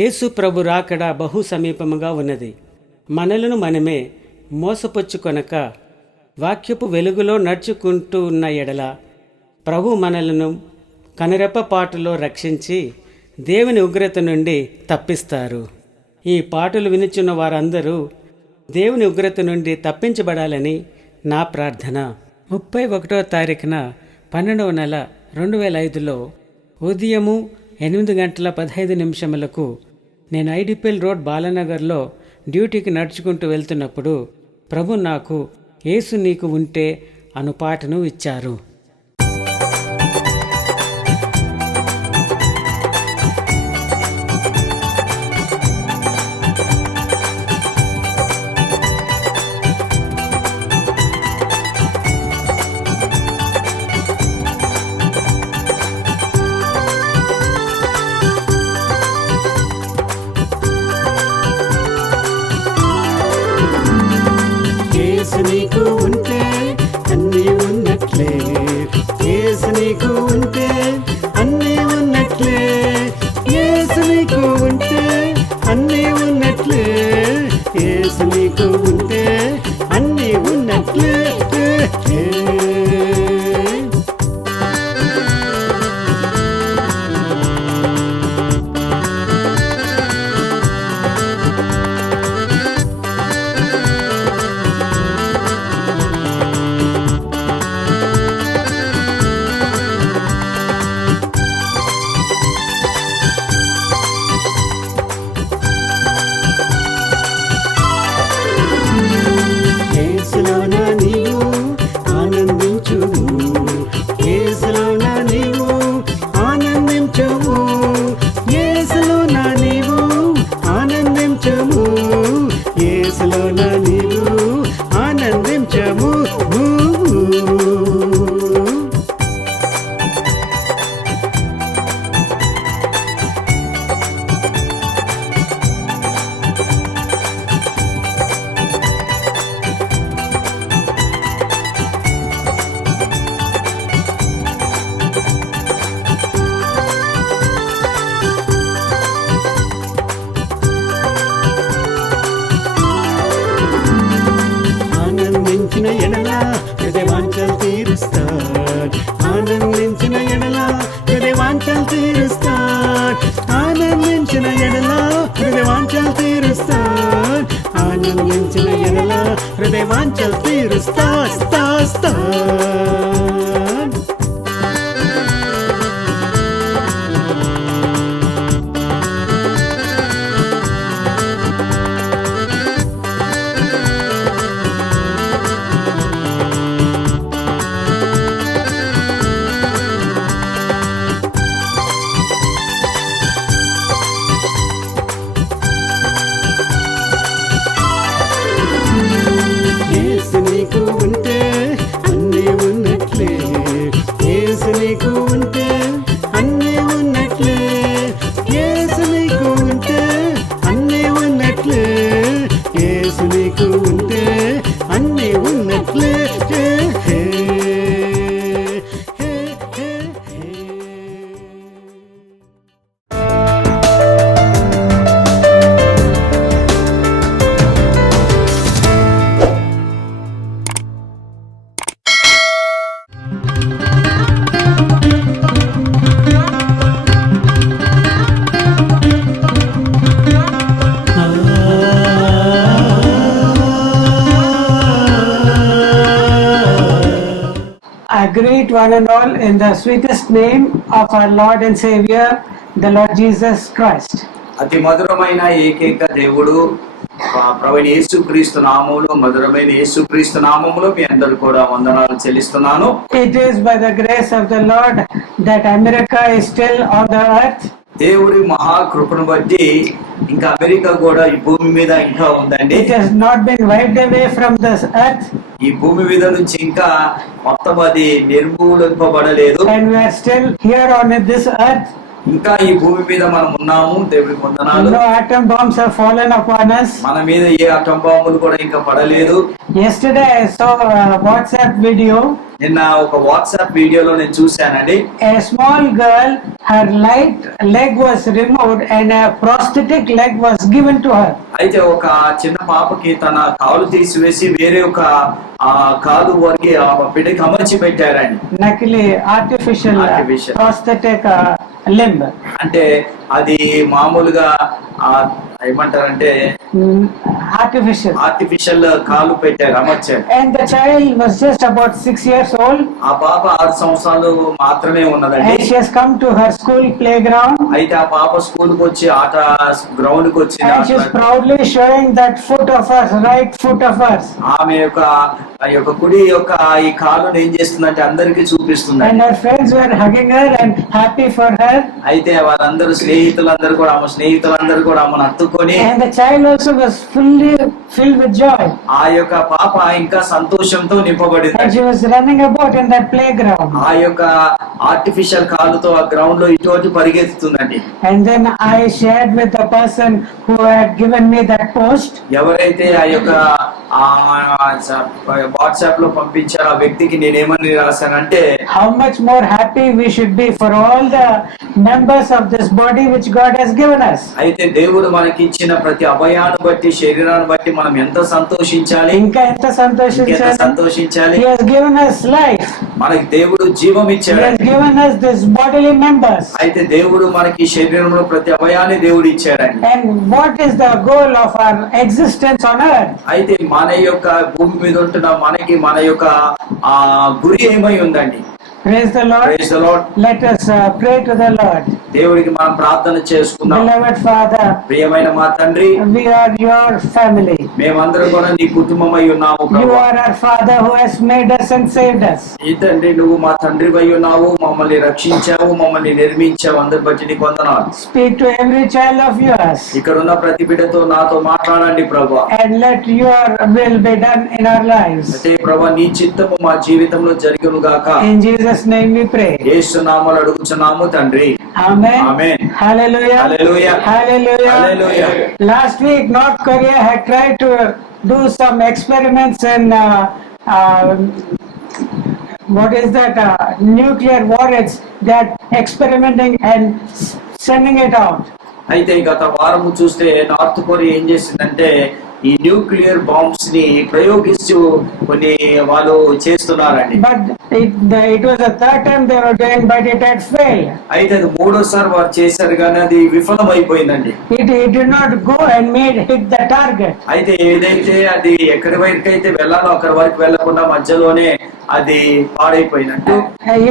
యేసు ప్రభు రాకడ బహు సమీపముగా ఉన్నది. మనలను మనమే మోసపుచ్చుకొనక వాక్యపు వెలుగులో నడుచుకుంటూ ఉన్న ఎడల ప్రభు మనలను కనురెప్పపాటులో రక్షించి దేవుని ఉగ్రత నుండి తప్పిస్తారు. ఈ పాటలు వినుచున్న వారందరూ దేవుని ఉగ్రత నుండి తప్పించబడాలని నా ప్రార్థన. 31వ తారీఖున 12వ నెల 2005లో ఉదయము 8:15 నేను ఐడిపిఎల్ రోడ్ బాలానగర్లో డ్యూటీకి నడుచుకుంటూ వెళ్తున్నప్పుడు ప్రభు నాకు యేసు నీకు ఉంటే అను పాటను ఇచ్చారు. యేసు నీకు ఉంటే అన్నీ ఉన్నట్లే, యేసు నీకు ఉంటే అన్నీ ఉన్నట్లే, యేసు నీకు ఉంటే అన్నీ ఉన్నట్లే, యేసు నీకు ఉంటే అన్నీ ఉన్నట్లే. యేసులోన నీవు ఆనందించుము, యేసులోన నీవు ఆనందించుము, యేసులోన నీవు ఆనందించుము, యేసులోన నీవు ఆనందించుము. ఆనందించిన ఎడల హృదయవాంఛలు తీరుస్తాడు, ఆనందించిన ఎడల హృదయవాంఛలు తీరుస్తాడు, ఆనందించిన ఎడల హృదయవాంఛలు తీరుస్తాడు, ఆనందించిన ఎడల హృదయవాంఛలు తీరుస్తాడు. యేసు నీకు ఉంటే అన్నీ ఉన్నట్లే, యేసు నీకు ఉంటే అన్నీ ఉన్నట్లే, యేసు నీకు ఉంటే అన్నీ ఉన్నట్లే, యేసు నీకు ఉంటే అన్నీ ఉన్నట్లే. I greet one and all in the sweetest name of our Lord and Savior, the Lord Jesus Christ. అతి మధురమైన ఏకైక దేవుడు ప్రభువైన యేసుక్రీస్తు నామములో, మధురమైన యేసుక్రీస్తు నామములో మీ అందరూ కూడా వందనాలు చెల్లిస్తున్నాను. It is by the grace of the Lord that America is still on the earth. దేవుడి మహాకృపను బట్టి ఇంకా అమెరికా కూడా ఈ భూమి మీద ఇంకా ఉందండి. It has not been wiped away from this earth. ఈ భూమి మీద నుంచి ఇంకా మొత్తం అది నిర్మూలింపబడలేదు. And we are still here on this earth. ఇంకా ఈ భూమి మీద మనం ఉన్నాము. దేవుడికి వందనాలు. No atom bombs have fallen upon us. మన మీద ఏ అటం బాంబులు కూడా ఇంకా పడలేదు. Yesterday I saw a WhatsApp video నిన్న ఒక వాట్సాప్ వీడియోలో నేను చూశానండి. A small girl, her right leg was removed and a prosthetic leg was given to her. అయితే ఒక చిన్న పాపకి తన కాలు తీసివేసి వేరే ఒక కాలు వరకు ఆ బిడ్డకి అమర్చి పెట్టారండి. Nakili artificial prosthetic limb. అంటే అది మామూలుగా ఏమంటారంటే ఆర్టిఫిషియల్ కాలు పెట్టారు, అమర్చారు. And the child was just about 6 years old. ఆ పాప 6 సంవత్సరాలు మాత్రమే ఉన్నదండి. And she has come to her school playground. అయితే ఆ పాప స్కూల్ కి వచ్చి ఆట గ్రౌండ్ కి వచ్చి And she is proudly showing that foot of hers, right foot of hers. ఆమె యొక్క కుడి యొక్క ఈ కాలుని ఏం చేస్తుందంటే అందరికి చూపిస్తుంది. And her friends were hugging her and happy for her. అయితే వాళ్ళందరూ స్నేహితులందరూ కూడా ఆమెను హత్తుకొని. And the child also was fully filled with joy. ఆ యొక్క పాప ఇంకా సంతోషంతో నింపబడింది. And she was running about in that playground. ఆ యొక్క ఆర్టిఫిషియల్ కాలుతో ఆ గ్రౌండ్ లో ఇటు అటు పరిగెత్తుతుందండి. And then I shared with the person who had given me that post. ఎవరైతే ఆ యొక్క వాట్సాప్ లో పంపించారు ఆ వ్యక్తికి నేనేమని రాశానంటే, how much more happy we should be for all the members of this body which God has given us. అయితే దేవుడు మనకి ఇచ్చిన ప్రతి అవయాన్ని బట్టి శరీరాన్ని బట్టి మనం ఎంత సంతోషించాలి, ఇంకా ఎంత సంతోషించాలి. He has given us life. మనకి దేవుడు జీవం ఇచ్చాడు. He has given us this bodily members. అయితే దేవుడు మనకి శరీరంలో ప్రతి అవయాన్ని దేవుడు ఇచ్చాడండి. And what is the goal of our existence on earth? అయితే మన యొక్క భూమి మీద ఉంటున్న మనకి మన యొక్క గురి ఏమై ఉందండి? Praise the Lord. Praise the Lord. Let us pray to the Lord. దేవుడికి మనం ప్రార్థన చేసుకుందాం. Beloved Father, ప్రియమైన మా తండ్రి, we are your family. మేమందరం కూడా నీ కుటుంబమై ఉన్నాము You ప్రభువా. are our Father who has made us and saved us. ఈ తండ్రి నువ్వు మా తండ్రివై ఉన్నావు, మమ్మల్ని రక్షించావు, మమ్మల్ని నిర్మించావు. అందరి బట్టి నీకు వందనాలు. Speak to every child of yours. ఇక్కడ ఉన్న ప్రతి బిడ్డతో నాతో మాట్లాడండి ప్రభువా. And let your will be done in our lives. అంటే ప్రభువా నీ చిత్తము మా జీవితంలో జరుగును గాక. In Jesus' name we pray. యేసు నామములో అడుగుచున్నాము తండ్రి. Amen. Amen. Hallelujah. Hallelujah. Hallelujah. Hallelujah. Last week, North Korea had tried to do some experiments in what is that nuclear warheads. That experimenting and sending it out. అయితే గత వారము చూస్తే north Korea ఏం చేసిందంటే ఈ న్యూక్లియర్ బాంబ్స్ ని ప్రయోగిస్తూ కొన్ని వాళ్ళు చేస్తున్నారండి. But it was the third time they were doing, but it had failed. అయితే అది మూడోసారి వారు చేశారు కానీ అది విఫలం అయిపోయిందండి. It did not go and hit the target. అయితే ఏదైతే అది ఎక్కడి వరకు అయితే వెళ్ళాలో అక్కడి వరకు వెళ్లకుండా మధ్యలోనే అది పాడైపోయినట్టు.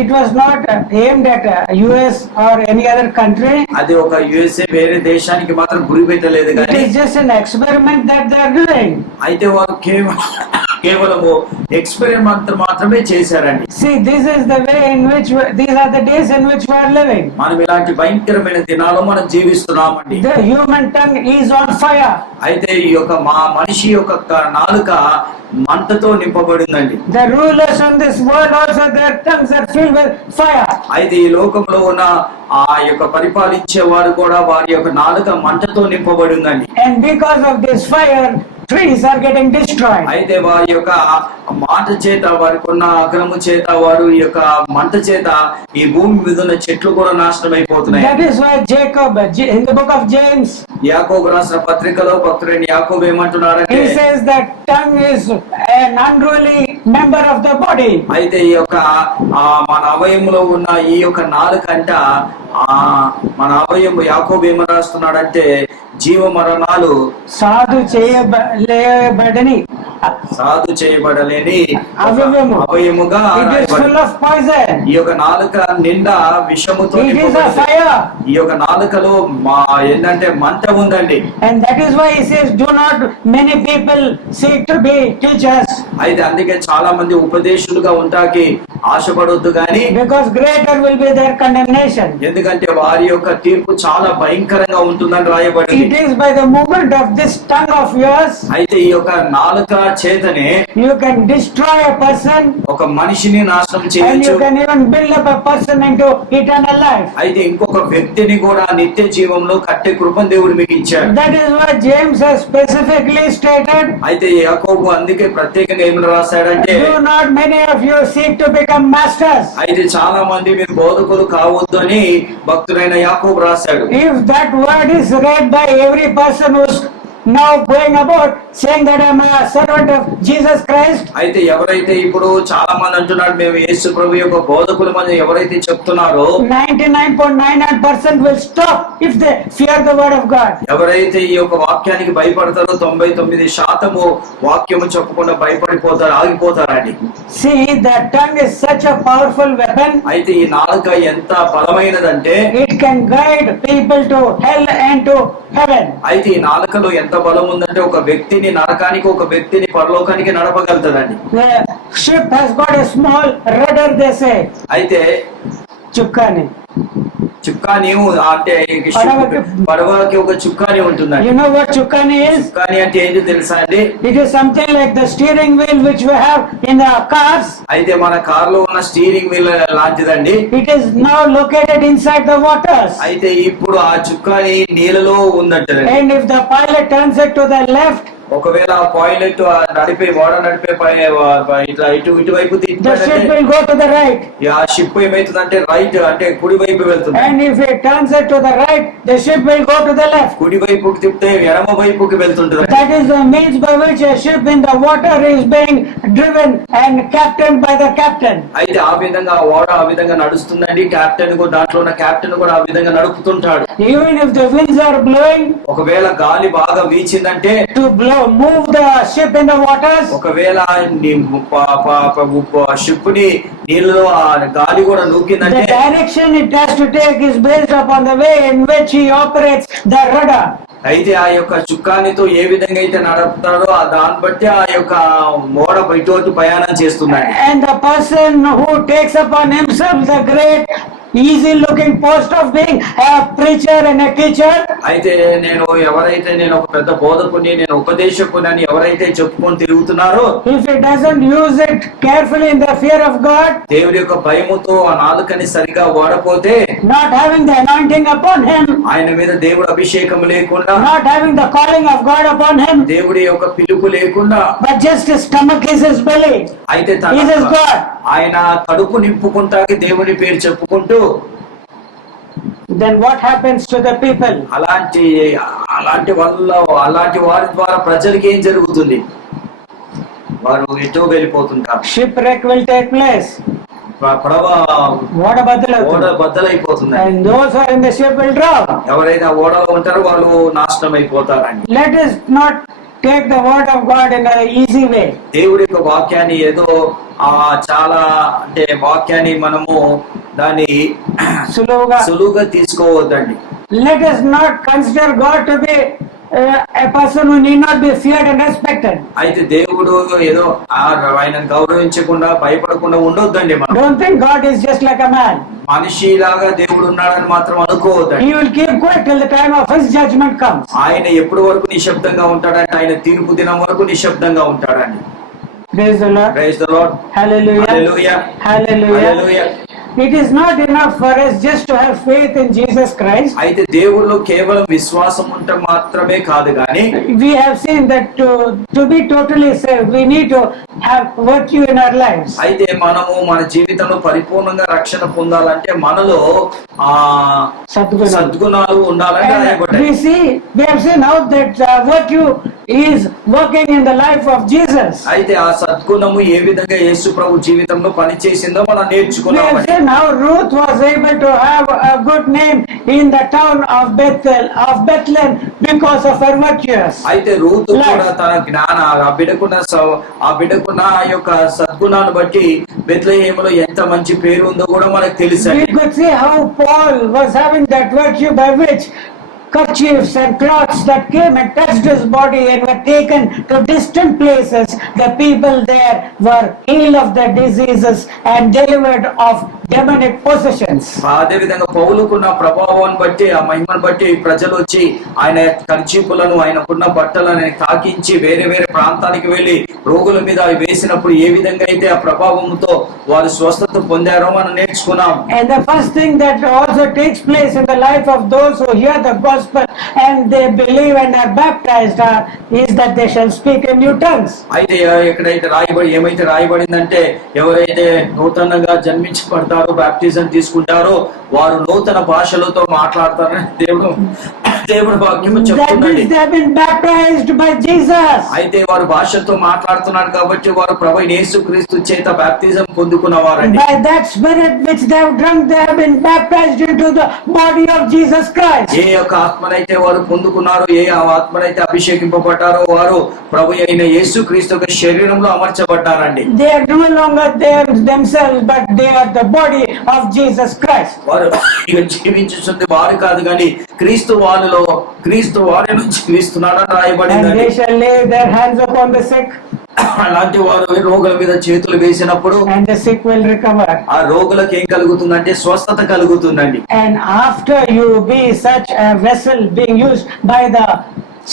It was not aimed at US or any other country. అది ఒక యుఎస్ఏ వేరే దేశానికి మాత్రం గురి పెట్టలేదు It కానీ is just an experiment that they are doing. అయితే వారు కేవలము ఎక్స్పెరిమెంట్ మాత్రమే చేశారండి. See, these are the days in which we are living. మనం ఇలాంటి భయంకరమైన దినాల్లో మనం జీవిస్తున్నామండి. The human tongue is on fire. అయితే ఈ యొక్క మనిషి యొక్క నాలుక మంటతో నింపబడిందండి. The rulers on this world also, their tongues are filled with fire. అయితే ఈ లోకంలో ఉన్న ఆ యొక్క పరిపాలించే వారు కూడా వారి యొక్క నాలుక మంటతో నింపబడి ఉందండి. And because of this fire, trees are getting destroyed. అయితే వారి యొక్క మాట చేత, వారికి ఉన్న అక్రమ చేత, వారు ఈ యొక్క మంట చేత ఈ భూమి మీద ఉన్న చెట్లు కూడా నాశనం అయిపోతున్నాయి. That is why Jacob, in the book of James, యాకోబు రాసిన పత్రికలో భక్తుడైన యాకోబు ఏమంటున్నాడంటే, he says that tongue is an unruly member of the body. అయితే ఈ యొక్క మన అవయములో ఉన్న ఈ యొక్క నాలుకంట మన అవయము యాకోబు ఏమని రాస్తున్నాడంటే జీవ మరణాలు సాధు చేయబడని అవయముగా ఈ యొక్క నాలుక నిండా విషముతో ఈ యొక్క నాలుకలో ఏంటంటే మంట ఉందండి. And that is why he says, do not many people seek to be teachers. అయితే అందుకే చాలా మంది ఉపదేశులుగా ఉంటాకి ఆశపడొద్దు గాని, because greater will be their condemnation. ఎందుకంటే వారి యొక్క తీర్పు చాలా భయంకరంగా ఉంటుందని రాయబడింది. It is by the movement of this tongue of yours. అయితే ఈ యొక్క నాలుక చేతనే you can destroy a person ఒక మనిషిని నాశనం and చేయొచ్చు. you can even build up a person into eternal life. అయితే ఇంకొక వ్యక్తిని కూడా నిత్య జీవంలో కట్టే కృపను దేవుడు మీకు ఇచ్చాడు. That is what James has specifically stated. అయితే యాకోబు అందుకే ప్రత్యేకంగా ఏమని రాశాడంటే, Do not many of you seek to become masters. అయితే చాలా మంది మీరు బోధకులు కావద్దు అని భక్తుడైన యాకోబు రాశాడు. If that word is read by every person who's now going about saying that I am a servant of Jesus Christ, అయితే ఎవరైతే ఇప్పుడు చాలా మంది అంటున్నారు మేము యేసు ప్రభు యొక్క బోధకులమని ఎవరైతే చెప్తున్నారో 99.99% will stop if they fear the word of God. ఎవరైతే ఈ యొక్క వాక్యానికి భయపడతారో 99% వాక్యము చెప్పకుండా భయపడిపోతారు, ఆగిపోతారండి. See, the tongue is such a powerful weapon. అయితే ఈ నాలుక ఎంత బలమైనదంటే It can guide people to hell and to heaven. అయితే ఈ నాలుకలో ఎంత బలం ఉందంటే ఒక వ్యక్తిని నరకానికి, ఒక వ్యక్తిని పరలోకానికి నడపగలుగుతుందండి. The ship has got a small rudder, they say. అయితే Chukkani. చుక్కాని అంటే పడవకి ఒక చుక్కాని ఉంటుందండి. You know what chukkani is? చుక్కాని అంటే ఏంటి తెలుసా అండి? It is something like the steering wheel which we have in the cars. అయితే మన కారులో ఉన్న స్టీరింగ్ వీల్ లాంటిదండి. It is now located inside the waters. అయితే ఇప్పుడు ఆ చుక్కాని నీళ్ళలో ఉందంటారండి. And if the pilot turns it to the left, ఒకవేళ ఆ పైలట్ నడిపే ఇట్లా ఇటువైపు the ship will go to the right. ఆ షిప్ ఏమైతుందంటే రైట్ అంటే కుడి వైపు వెళ్తుంది. And if it turns it to the right, the ship will go to the left. కుడి వైపుకి తిప్పితే ఎడమ వైపుకి వెళ్తుంటది. That is the means by which a ship in the water is being driven and captained by the captain. అయితే ఆ విధంగా ఓడ ఆ విధంగా నడుస్తుందండి. కెప్టెన్ కూడా దాంట్లో ఉన్న కెప్టెన్ కూడా ఆ విధంగా నడుపుతుంటాడు. Even if the winds are blowing, ఒకవేళ గాలి బాగా వీచిందంటే to move the ship in the waters, ఒకవేళ షిప్ ని నీళ్ళలో ఆ గాలి కూడా the నూకిందంటే direction it has to take is based upon the way in which he operates the rudder. అయితే ఆ యొక్క చుక్కానితో ఏ విధంగా అయితే నడుపుతాడో ఆ దాన్ని బట్టి ఆ యొక్క మోడ ఇటువంటి ప్రయాణం చేస్తున్నాడు. And the person who takes upon himself the great easy looking post of being a preacher and a teacher, అయితే నేను ఒక పెద్ద బోధకుని, నేను ఉపదేశకుని అని ఎవరైతే చెప్పుకొని తిరుగుతున్నారో, if he doesn't use it carefully in the fear of God, దేవుడి యొక్క భయముతో ఆ నాలుకని సరిగా వాడపోతే, not having the anointing upon him, ఆయన మీద దేవుడు అభిషేకం లేకుండా, not having the calling of God upon him, దేవుడి యొక్క పిలుపు లేకుండా, but just his stomach is his belly, అయితే is his God, ఆయన కడుపు నింపుకుంటాకి దేవుని పేరు చెప్పుకుంటూ, then what happens to the people? అలాంటి వారి ద్వారా ప్రజలకి ఏం జరుగుతుంది? వారు ఎటో వెళ్ళిపోతుంటారు. Shipwreck will take place. పడవ ఓడ బద్దలైపోతుంది. And those who are in the ship will drown. ఎవరైనా ఓడలో ఉంటారో వాళ్ళు నాశనం అయిపోతారండి. Let us not take the word of God in an easy way. దేవుడి యొక్క వాక్యాన్ని ఏదో చాలా అంటే వాక్యాన్ని మనము దాన్ని సులువుగా తీసుకోవద్దండి. Let us not consider God to be a person who need not be feared and respected. అయితే దేవుడు ఏదో ఆయనను గౌరవించకుండా భయపడకుండా ఉండొద్దండి. మనం Don't think God is just like a man. మనిషిలాగా దేవుడు ఉన్నాడని మాత్రం అనుకోవద్దండి. He will keep quiet till the time of his judgment comes. ఆయన ఎప్పటి వరకు నిశ్శబ్దంగా ఉంటాడంటే ఆయన తీర్పు దినం వరకు నిశ్శబ్దంగా ఉంటాడండి. Praise the Lord. Praise the Lord. Hallelujah. Hallelujah. Hallelujah. Hallelujah. It is not enough for us just to have faith in Jesus Christ. అయితే దేవుళ్ళు కేవలం విశ్వాసం ఉంటే మాత్రమే కాదు గాని, We have seen that to be totally saved, we need to have virtue in our lives. అయితే మనము మన జీవితంలో పరిపూర్ణంగా రక్షణ పొందాలంటే మనలో సద్గుణాలు ఉండాలని రాయబడ్డాయి. We have seen how that virtue is working in the life of Jesus. అయితే ఆ సద్గుణము ఏ విధంగా యేసు ప్రభు జీవితంలో పనిచేసిందో మనం We have నేర్చుకున్నాం. seen how Ruth was able to have a good name in the town of Bethlehem because of her virtues. అయితే Ruth కూడా తన ఆ బిడ్డకున్న ఆ యొక్క సద్గుణాన్ని బట్టి బెత్లెహేములో ఎంత మంచి పేరు ఉందో కూడా మనకు తెలుసు. We could see how Paul was having that virtue by which kerchiefs and cloths that came and touched his body and were taken to distant places. The people there were healed of their diseases and delivered of demonic possessions. అదే విధంగా పౌలుకున్న ప్రభావాన్ని బట్టి ఆ మహిమను బట్టి ప్రజలు వచ్చి ఆయన కర్చీపులను ఆయనకున్న బట్టలను తాకించి వేరే వేరే ప్రాంతానికి వెళ్లి రోగుల మీద వేసినప్పుడు ఏ విధంగా అయితే ఆ ప్రభావంతో వారు స్వస్థత పొందారో మనం నేర్చుకున్నాం. And the first thing that also takes place in the life of those who hear the gospel and they believe and are baptized is that they shall speak in new tongues. అయితే ఎక్కడైతే ఏమైతే రాయబడిందంటే ఎవరైతే నూతనంగా జన్మించబడతారో baptism తీసుకుంటారో వారు నూతన భాషలతో మాట్లాడతారని దేవుడు వాక్యము చెప్తుందండి. They have been baptized by Jesus. అయితే వారు భాషతో మాట్లాడుతున్నారు కాబట్టి వారు ప్రభువైన యేసుక్రీస్తు చేత baptism పొందుకున్నవారండి. By that spirit which they have drunk, they have been baptized into the body of Jesus Christ. ఏ యొక్క ఆత్మనైతే వారు పొందుకున్నారో ఏ ఆత్మనైతే అభిషేకింపబడ్డారో వారు ప్రభు అయిన యేసుక్రీస్తు యొక్క శరీరంలో అమర్చబడ్డారండి. They are no longer there themselves, but they are the body of Jesus Christ. వారు జీవించుచున్నది వారు కాదు కానీ క్రీస్తు వారిలో జీవిస్తున్నాడని And రాయబడిందండి. they shall lay their hands upon the sick, అలాంటి వారు రోగుల మీద చేతులు వేసినప్పుడు and the sick will recover. ఆ రోగులకు ఏం కలుగుతుందంటే స్వస్థత కలుగుతుందండి. And after you be such a vessel being used by the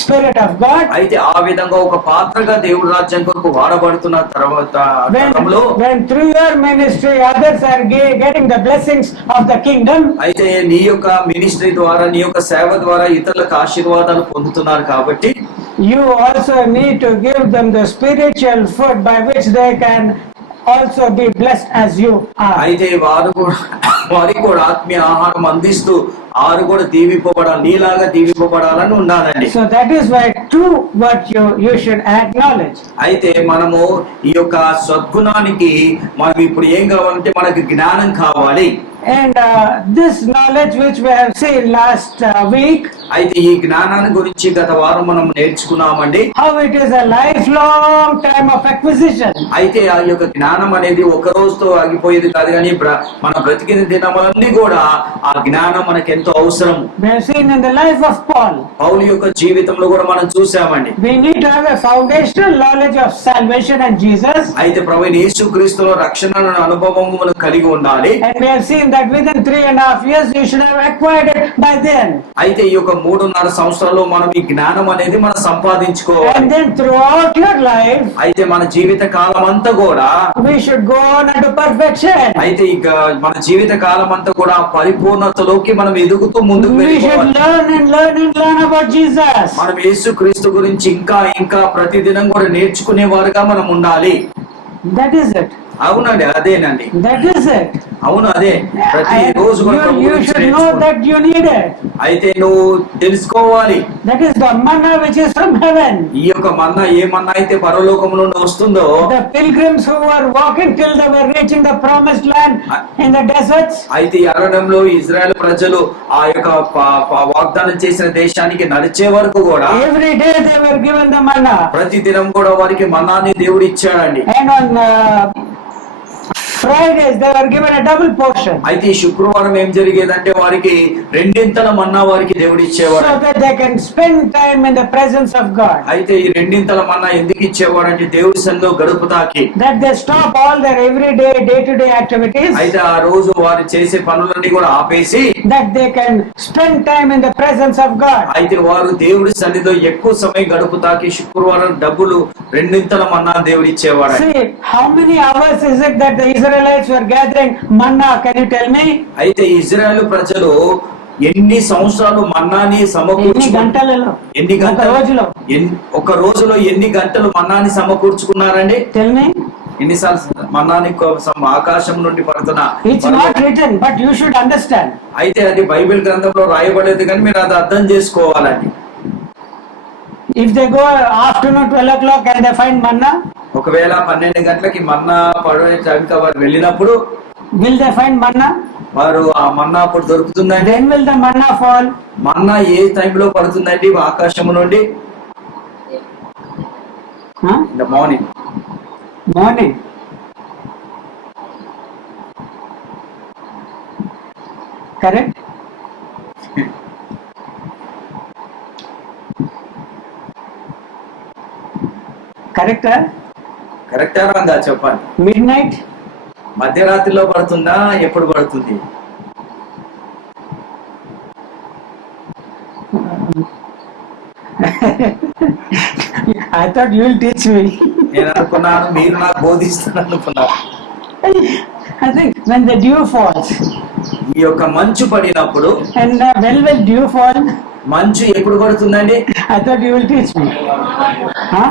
Spirit of God, అయితే ఆ విధంగా ఒక పాత్రగా దేవుడి రాజ్యం కొరకు వాడబడుతున్న తర్వాత కాలంలో when through your ministry others are getting the blessings of the kingdom, అయితే నీ యొక్క మినిస్ట్రీ ద్వారా నీ యొక్క సేవ ద్వారా ఇతరులకు ఆశీర్వాదాలు పొందుతున్నారు కాబట్టి you also need to give them the spiritual food by which they can also be blessed as you are. అయితే వారికి కూడా ఆత్మీయ ఆహారం అందిస్తూ వారు కూడా దీవింపబడాలి, నీలాగా దీవింపబడాలని ఉండాలండి. So that is why to what you should acknowledge. అయితే మనము ఈ యొక్క సద్గుణానికి మనం ఇప్పుడు ఏం కావాలంటే మనకి జ్ఞానం కావాలి. And this knowledge which we have seen last week, అయితే ఈ జ్ఞానాన్ని గురించి గత వారం మనం నేర్చుకున్నామండి. how it is a lifelong time of acquisition. అయితే ఆ యొక్క జ్ఞానం అనేది ఒక రోజుతో ఆగిపోయేది కాదు కానీ మన బ్రతికిన దినములన్నీ కూడా ఆ జ్ఞానం మనకి ఎంతో అవసరం. We have seen in the life of Paul, పౌలు యొక్క జీవితంలో కూడా మనం చూసామండి. we need to have a foundational knowledge of salvation and Jesus. అయితే ప్రభువైన యేసుక్రీస్తులో రక్షణ అనుభవం మనం కలిగి ఉండాలి. And we have seen that within 3.5 years you should have acquired it by then. అయితే ఈ యొక్క 3.5 సంవత్సరాల్లో మనం ఈ జ్ఞానం అనేది మనం సంపాదించుకోవాలి. And then throughout your life, అయితే మన జీవిత కాలం అంతా కూడా we should go on unto perfection. అయితే ఇక మన జీవిత కాలం అంతా కూడా పరిపూర్ణతలోకి మనం ఎదుగుతూ ముందుకు We should వెళ్ళిపోవాలి. learn and learn and learn about Jesus. మనం యేసుక్రీస్తు గురించి ఇంకా ప్రతిదినం కూడా నేర్చుకునే వారుగా మనం ఉండాలి. That is it. అవునండి, అదేనండి, That is it. అవును అదే. ప్రతి రోజు కూడా ప్రభు You గురించి should know నేర్చుకోవాలి. that you need it. అయితే నువ్వు తెలుసుకోవాలి. That is the manna which is from heaven. ఈ యొక్క మన్నా ఏ మన్నా అయితే పరలోకం నుండి వస్తుందో The pilgrims who were walking till they were reaching the promised land in the deserts, అయితే ఈ అరణ్యంలో ఇజ్రాయెల్ ప్రజలు ఆ యొక్క వాగ్దానం చేసిన దేశానికి నడిచే వరకు కూడా every day they were given the manna. ప్రతి దినం కూడా వారికి మన్నాని దేవుడు ఇచ్చాడండి. And on Fridays they were given a double portion. అయితే ఈ శుక్రవారం ఏం జరిగేదంటే వారికి రెండింతల మన్నా వారికి దేవుడు ఇచ్చేవాడు. So that they can spend time in the presence of God. అయితే ఈ రెండింతల మన్నా ఎందుకు ఇచ్చేవాడు అంటే దేవుడి సన్నిధిలో గడుపుతాకి. That they stop all their everyday day-to-day activities. అయితే ఆ రోజు వారు చేసే పనులన్నీ కూడా ఆపేసి That they can spend time in the presence of God. అయితే వారు దేవుడి సన్నిధిలో ఎక్కువ సమయం గడుపుతాకి శుక్రవారం డబ్బులు రెండింతల మన్నా దేవుడు ఇచ్చేవాడు. See, how many hours is it that the Israelites were gathering manna? Can you tell me? అయితే ఇజ్రాయెల్ ప్రజలు ఎన్ని సంవత్సరాలు మన్నాని ఎన్ని సమకూర్చుకున్నారు? గంటలలో? ఎన్ని ఒక గంటలు? రోజులో? ఒక రోజులో ఎన్ని గంటలు మన్నాని సమకూర్చుకున్నారండి? Tell me. ఎన్నిసార్లు మన్నాని కోసం ఆకాశం నుండి పడుతున్న It's not written, but you should understand. అయితే అది బైబిల్ గ్రంథంలో రాయబడేది కానీ మీరు అది అర్థం చేసుకోవాలండి. If they go afternoon 12 o'clock and they find manna, ఒకవేళ 12 గంటలకి మన్నా పడే టైంకి వారు వెళ్ళినప్పుడు will they find manna? వారు ఆ మన్నా అప్పుడు దొరుకుతుందండి. When will the manna fall? మన్నా ఏ టైంలో పడుతుందండి ఆకాశము నుండి? In the morning. Morning. Correct? కరెక్టా? కరెక్టా రాంగా చెప్పండి. మిడ్ నైట్ మధ్యరాత్రిలో పడుతుందా, ఎప్పుడు పడుతుంది? I thought you will teach me. నేను అనుకున్నాను మీరు నాకు బోధిస్తున్నారు అనుకున్నాను. I think when the dew falls. ఈ యొక్క మంచు పడినప్పుడు. And when will dew fall? మంచు ఎప్పుడు పడుతుందండి? I thought you will teach me. Huh?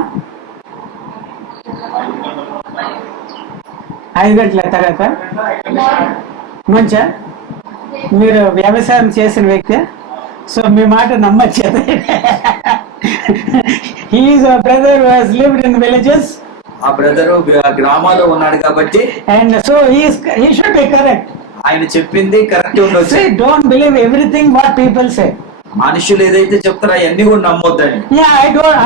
5 గంటల తర్వాత మంచా? మీరు వ్యవసాయం చేసిన వ్యక్తి, సో మీ మాట నమ్మచ్చు. He is a brother who has lived in villages. ఆ బ్రదరు గ్రామాల్లో ఉన్నాడు కాబట్టి, and so he should be correct. ఆయన చెప్పింది కరెక్ట్ ఉండొచ్చు. See, don't believe everything what people say. మనుషులు ఏదైతే చెప్తారో అవన్నీ కూడా నమ్మొద్దండి. Yeah,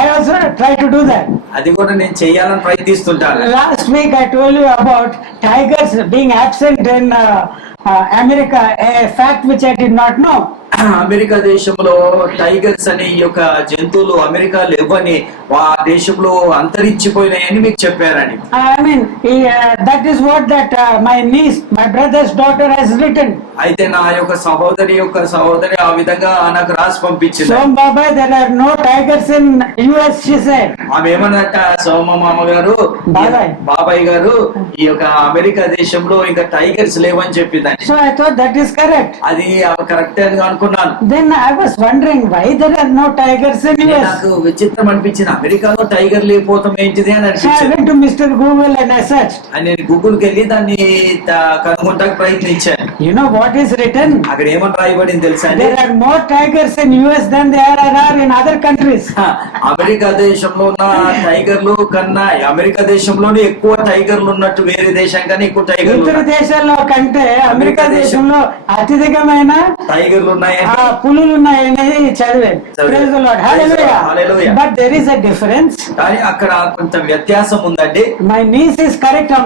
I also try to do that. అది కూడా నేను చెయ్యాలని ప్రయత్నిస్తుంటాను. Last week I told you about tigers being absent in America, a fact which I did not know. America దేశంలో టైగర్స్ అనే ఈ యొక్క జంతువులు అమెరికా లేవని ఆ దేశంలో అంతరించిపోయినాయని మీకు చెప్పారని. I mean, that is what my niece, my brother's daughter has written. అయితే నా యొక్క సహోదరి ఆ విధంగా నాకు రాసి పంపించింది. Som Baba, there are no tigers in US, she said. ఆమె ఏమన్నట్ట, సోమ మామ గారు, బాబాయ్ గారు, ఈ యొక్క అమెరికా దేశంలో ఇంకా టైగర్స్ లేవని చెప్పిందని. So I thought that is correct. అది కరెక్ట్ అని అనుకున్నాను. Then I was wondering why there are no tigers in US. నాకు విచిత్రం అనిపించింది, అమెరికాలో టైగర్ లేకపోవడం ఏంటిది అని I went to Mr. Google and I searched. నేను గూగుల్ కి వెళ్ళి దాన్ని కనుగొనడానికి ప్రయత్నించాను. You know what is written? అక్కడ ఏమని రాయబడింది తెలుసా? There are more tigers in US than there are in other countries. America దేశంలో ఉన్న టైగర్లు కన్నా అమెరికా దేశంలోనే ఎక్కువ టైగర్లు ఉన్నట్టు వేరే దేశం కన్నా ఎక్కువ టైగర్లు. ఇతర దేశాల్లో కంటే అమెరికా దేశంలో అత్యధికమైన టైగర్లు ఉన్నాయని, పులులు ఉన్నాయని చదివాను. Praise the Lord. Hallelujah. But there is a difference. కానీ అక్కడ కొంత వ్యత్యాసం ఉందండి. My niece is correct on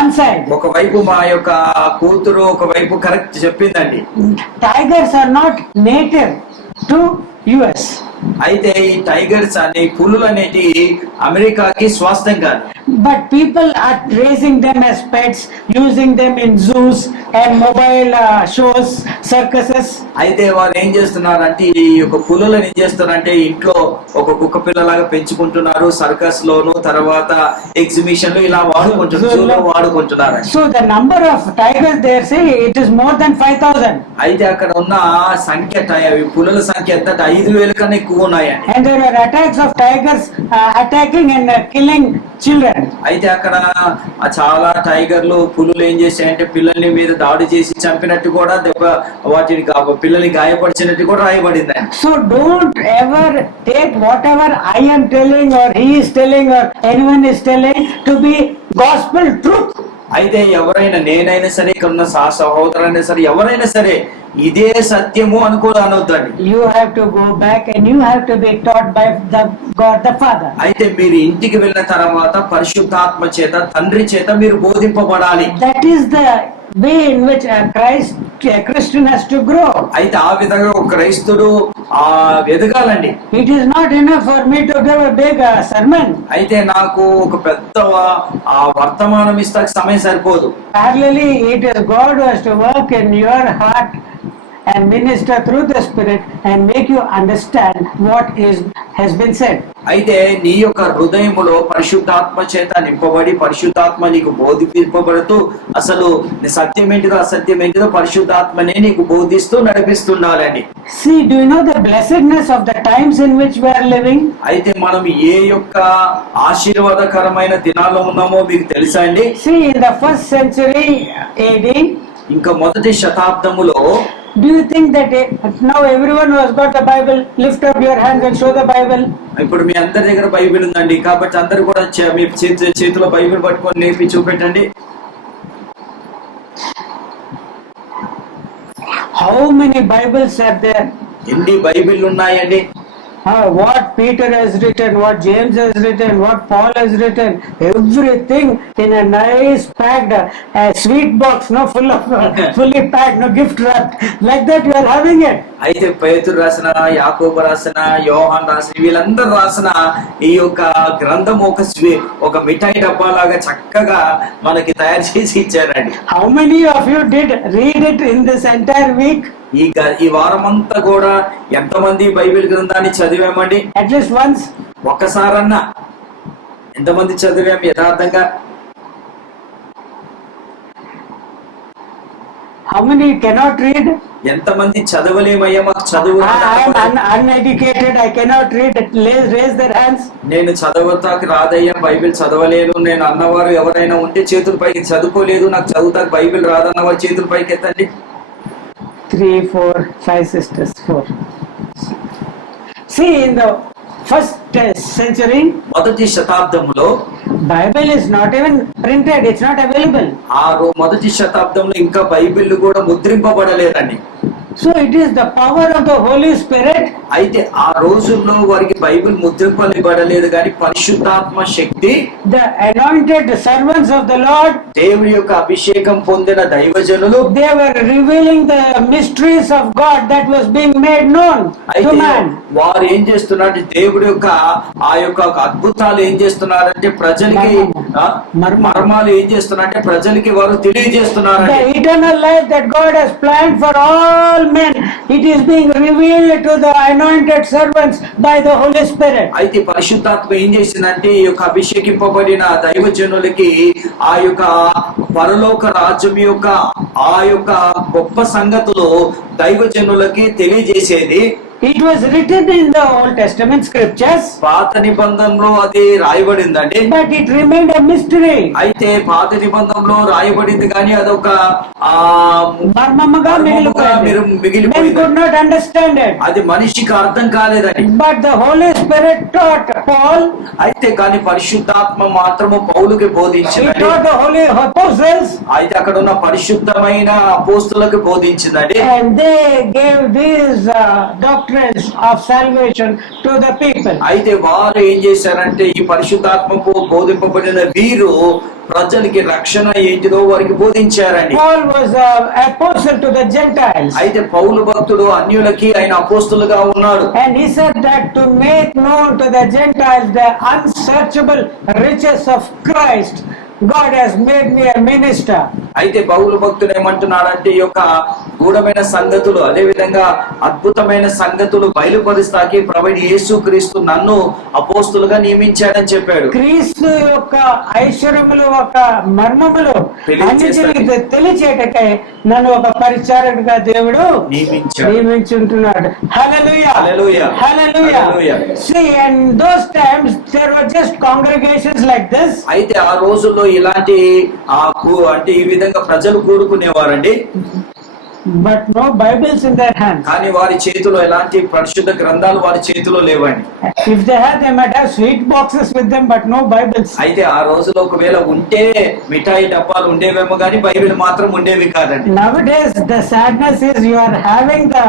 one side. ఒకవైపు మా యొక్క కూతురు ఒకవైపు కరెక్ట్ చెప్పిందండి. Tigers are not native to US. అయితే ఈ టైగర్స్ అనే పులులు అనేటి అమెరికాకి స్వాస్థ్యం కాదు. But people are raising them as pets, using them in zoos and mobile shows, circuses. అయితే వాళ్ళు ఏం చేస్తున్నారంటే ఈ యొక్క పులులను ఏం చేస్తున్నారంటే ఇంట్లో ఒక కుక్క పిల్లలాగా పెంచుకుంటున్నారు, సర్కస్ లోను తర్వాత ఎగ్జిబిషన్లు ఇలా వాడుకుంటున్నారు. So the number of tigers there, say it is more than 5,000. అయితే అక్కడ ఉన్న సంఖ్య పులుల సంఖ్య ఎంత 5,000 కన్నా ఎక్కువ ఉన్నాయి. And there were attacks of tigers attacking and killing children. అయితే అక్కడ చాలా టైగర్లు పులులు ఏం చేశాయంటే పిల్లల్ని మీద దాడి చేసి చంపినట్టు కూడా వాటిని పిల్లల్ని గాయపరిచినట్టు కూడా రాయబడింది. So don't ever take whatever I am telling or he is telling or anyone is telling to be gospel truth. అయితే ఎవరైనా, నేనైనా సరే, ఇక్కడ ఉన్న సహోదరులైనా సరే, ఎవరైనా సరే ఇదే సత్యము అనొద్దండి. You have to go back and you have to be taught by God the Father. అయితే మీరు ఇంటికి వెళ్ళిన తర్వాత పరిశుద్ధాత్మ చేత, తండ్రి చేత మీరు బోధింపబడాలి. That is the way in which a Christian has to grow. అయితే ఆ విధంగా ఒక క్రైస్తుడు ఎదగాలండి. It is not enough for me to give a big sermon. అయితే నాకు ఒక పెద్ద వర్తమానం ఇస్తా సమయం సరిపోదు. Parallelly, it is God who has to work in your heart and minister through the Spirit and make you understand what has been said. అయితే నీ యొక్క హృదయములో పరిశుద్ధాత్మ చేత నింపబడి పరిశుద్ధాత్మ నీకు బోధింపబడుతూ అసలు సత్యం ఏంటిదో అసత్యం ఏంటిదో పరిశుద్ధాత్మనే నీకు బోధిస్తూ నడిపిస్తుండాలండి. See, do you know the blessedness of the times in which we are living? అయితే మనం ఏ యొక్క ఆశీర్వాదకరమైన దినాల్లో ఉన్నామో మీకు తెలుసా అండి? See, in the 1st century AD, ఇంకా మొదటి శతాబ్దములో, do you think that now everyone who has got the Bible, lift up your hands and show the Bible? ఇప్పుడు మీ అందరి దగ్గర బైబిల్ ఉందండి కాబట్టి అందరు కూడా మీ చేతిలో బైబిల్ పట్టుకొని లేపి చూపెట్టండి. How many Bibles are there? ఎన్ని బైబిల్ ఉన్నాయండి? what Peter has written, what James has written, what Paul has written, everything in a nice packed sweet box, no, fully packed, no, gift wrapped. Like that you are having it. అయితే పేతురు రాసిన, యాకోబు రాసిన, యోహాన్ రాసిన, వీళ్ళందరూ రాసిన ఈ యొక్క గ్రంథం ఒక మిఠాయి డబ్బాలాగా చక్కగా మనకి తయారు చేసి ఇచ్చారండి. How many of you did read it in this entire week? ఈ వారమంతా కూడా ఎంతమంది బైబిల్ గ్రంథాన్ని చదివామండి? At least once. ఒక్కసారన్నా ఎంతమంది చదివాం యథార్థంగా? How many cannot read? ఎంతమంది చదవలేమయ్యా? మాకు చదువు I am uneducated, I cannot read. Raise their hands. నేను చదవతాకి రాదయ్యా, బైబిల్ చదవలేను నేను అన్నవారు ఎవరైనా ఉంటే చేతుల పైకి, చదువుకోలేదు నాకు చదువుతాకి బైబిల్ రాదన్నవారు చేతుల పైకి ఎత్తండి. 3, 4, 5 sisters, 4. See, in the first century, మొదటి శతాబ్దంలో Bible is not even printed, it's not available. మొదటి శతాబ్దంలో ఇంకా బైబిల్ కూడా ముద్రింపబడలేదండి. So it is the power of the Holy Spirit. అయితే ఆ రోజుల్లో వారికి బైబిల్ ముద్రింపబడలేదు కానీ పరిశుద్ధాత్మ శక్తి, The anointed servants of the Lord, దేవుడి యొక్క అభిషేకం పొందిన దైవజనులు, they were revealing the mysteries of God that was being made known to అయితే man. వారు ఏం చేస్తున్నారు, దేవుడి యొక్క ఆ యొక్క అద్భుతాలు ఏం చేస్తున్నారంటే ప్రజలకి మర్మాలు ఏం చేస్తున్నారంటే ప్రజలకి వారు తెలియజేస్తున్నారు. The eternal life that God has planned for all men, it is being revealed to the anointed servants by the Holy Spirit. అయితే పరిశుద్ధాత్మ ఏం చేసిందంటే ఈ యొక్క అభిషేకింపబడిన దైవజనులకి ఆ యొక్క పరలోక రాజ్యం యొక్క ఆ యొక్క గొప్ప సంగతులు దైవజనులకి తెలియజేసేది. It was written in the Old Testament scriptures, పాత నిబంధనలో అది రాయబడిందండి, but it remained a mystery. అయితే పాత నిబంధనలో రాయబడింది కానీ అదొక మర్మముగా మీరు Men మిగిలిపోయింది. could not understand it. అది మనిషికి అర్థం కాలేదండి. But the Holy Spirit taught Paul, అయితే కానీ పరిశుద్ధాత్మ మాత్రము పౌలుకి he బోధించిందండి. taught the holy apostles, అయితే అక్కడ ఉన్న పరిశుద్ధమైన అపోస్తులకు బోధించిందండి. and they gave these doctrines of salvation to the people. అయితే వారు ఏం చేశారంటే ఈ పరిశుద్ధాత్మకు బోధింపబడిన వీరు ప్రజలకి రక్షణ ఏంటిదో వారికి బోధించారండి. Paul was an apostle to the Gentiles, అయితే పౌలు భక్తుడు అన్యులకి ఆయన అపోస్తులుగా ఉన్నాడు. and he said that to make known to the Gentiles the unsearchable riches of Christ, God has made me a minister. అయితే పౌలు భక్తుడు ఏమంటున్నాడంటే ఈ యొక్క గూఢమైన సంగతులు అదే విధంగా అద్భుతమైన సంగతులు బయలుపరుస్తాకి ప్రభువైన యేసుక్రీస్తు నన్ను అపోస్తులుగా నియమించాడని చెప్పాడు. క్రీస్తు యొక్క ఐశ్వర్యములు ఒక మర్మములు అన్నిటిని తెలియచేటకై నన్ను ఒక పరిచారకుడిగా దేవుడు నియమించుంటున్నాడు. హల్లెలూయా, హల్లెలూయా, హల్లెలూయా. హల్లెలూయా. See, in those times there were just congregations like this. అయితే ఆ రోజుల్లో ఇలాంటి అంటే ఈ విధంగా ప్రజలు కూడుకునేవారండి. But no Bibles in their hands. కానీ వారి చేతిలో ఎలాంటి పరిశుద్ధ గ్రంథాలు వారి చేతిలో లేవండి. If they had, they might have sweet boxes with them, but no Bibles. అయితే ఆ రోజులో ఒకవేళ ఉంటే మిఠాయి డబ్బాలు ఉండేవేమో కానీ బైబిల్ మాత్రం ఉండేవి కాదండి. Nowadays the sadness is you are having the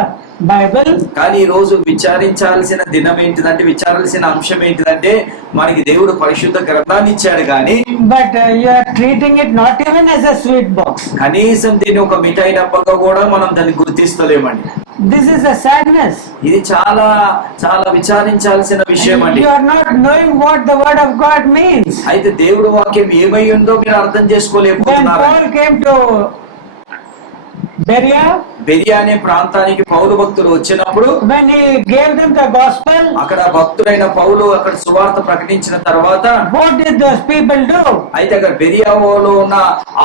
Bible, కానీ ఈ రోజు విచారించాల్సిన దినం ఏంటిదంటే విచారాల్సిన అంశం ఏంటిదంటే మనకి దేవుడు పరిశుద్ధ గ్రంథాన్ని ఇచ్చాడు కానీ but you are treating it not even as a sweet box. కనీసం దీన్ని ఒక మిఠాయి డబ్బాగా కూడా మనం దాన్ని గుర్తిస్తలేమండి. This is a sadness. ఇది చాలా చాలా విచారించాల్సిన విషయం అండి. You are not knowing what the word of God means. అయితే దేవుడు వాక్యం ఏమై ఉందో మీరు అర్థం When చేసుకోలేకపోతున్నారు. Paul came to Berea, Beriah అనే ప్రాంతానికి పౌలు భక్తులు వచ్చినప్పుడు when he gave them the gospel, అక్కడ భక్తుడైన పౌలు అక్కడ సువార్త ప్రకటించిన తర్వాత what did those people do? అయితే అక్కడ బెరియాలో ఉన్న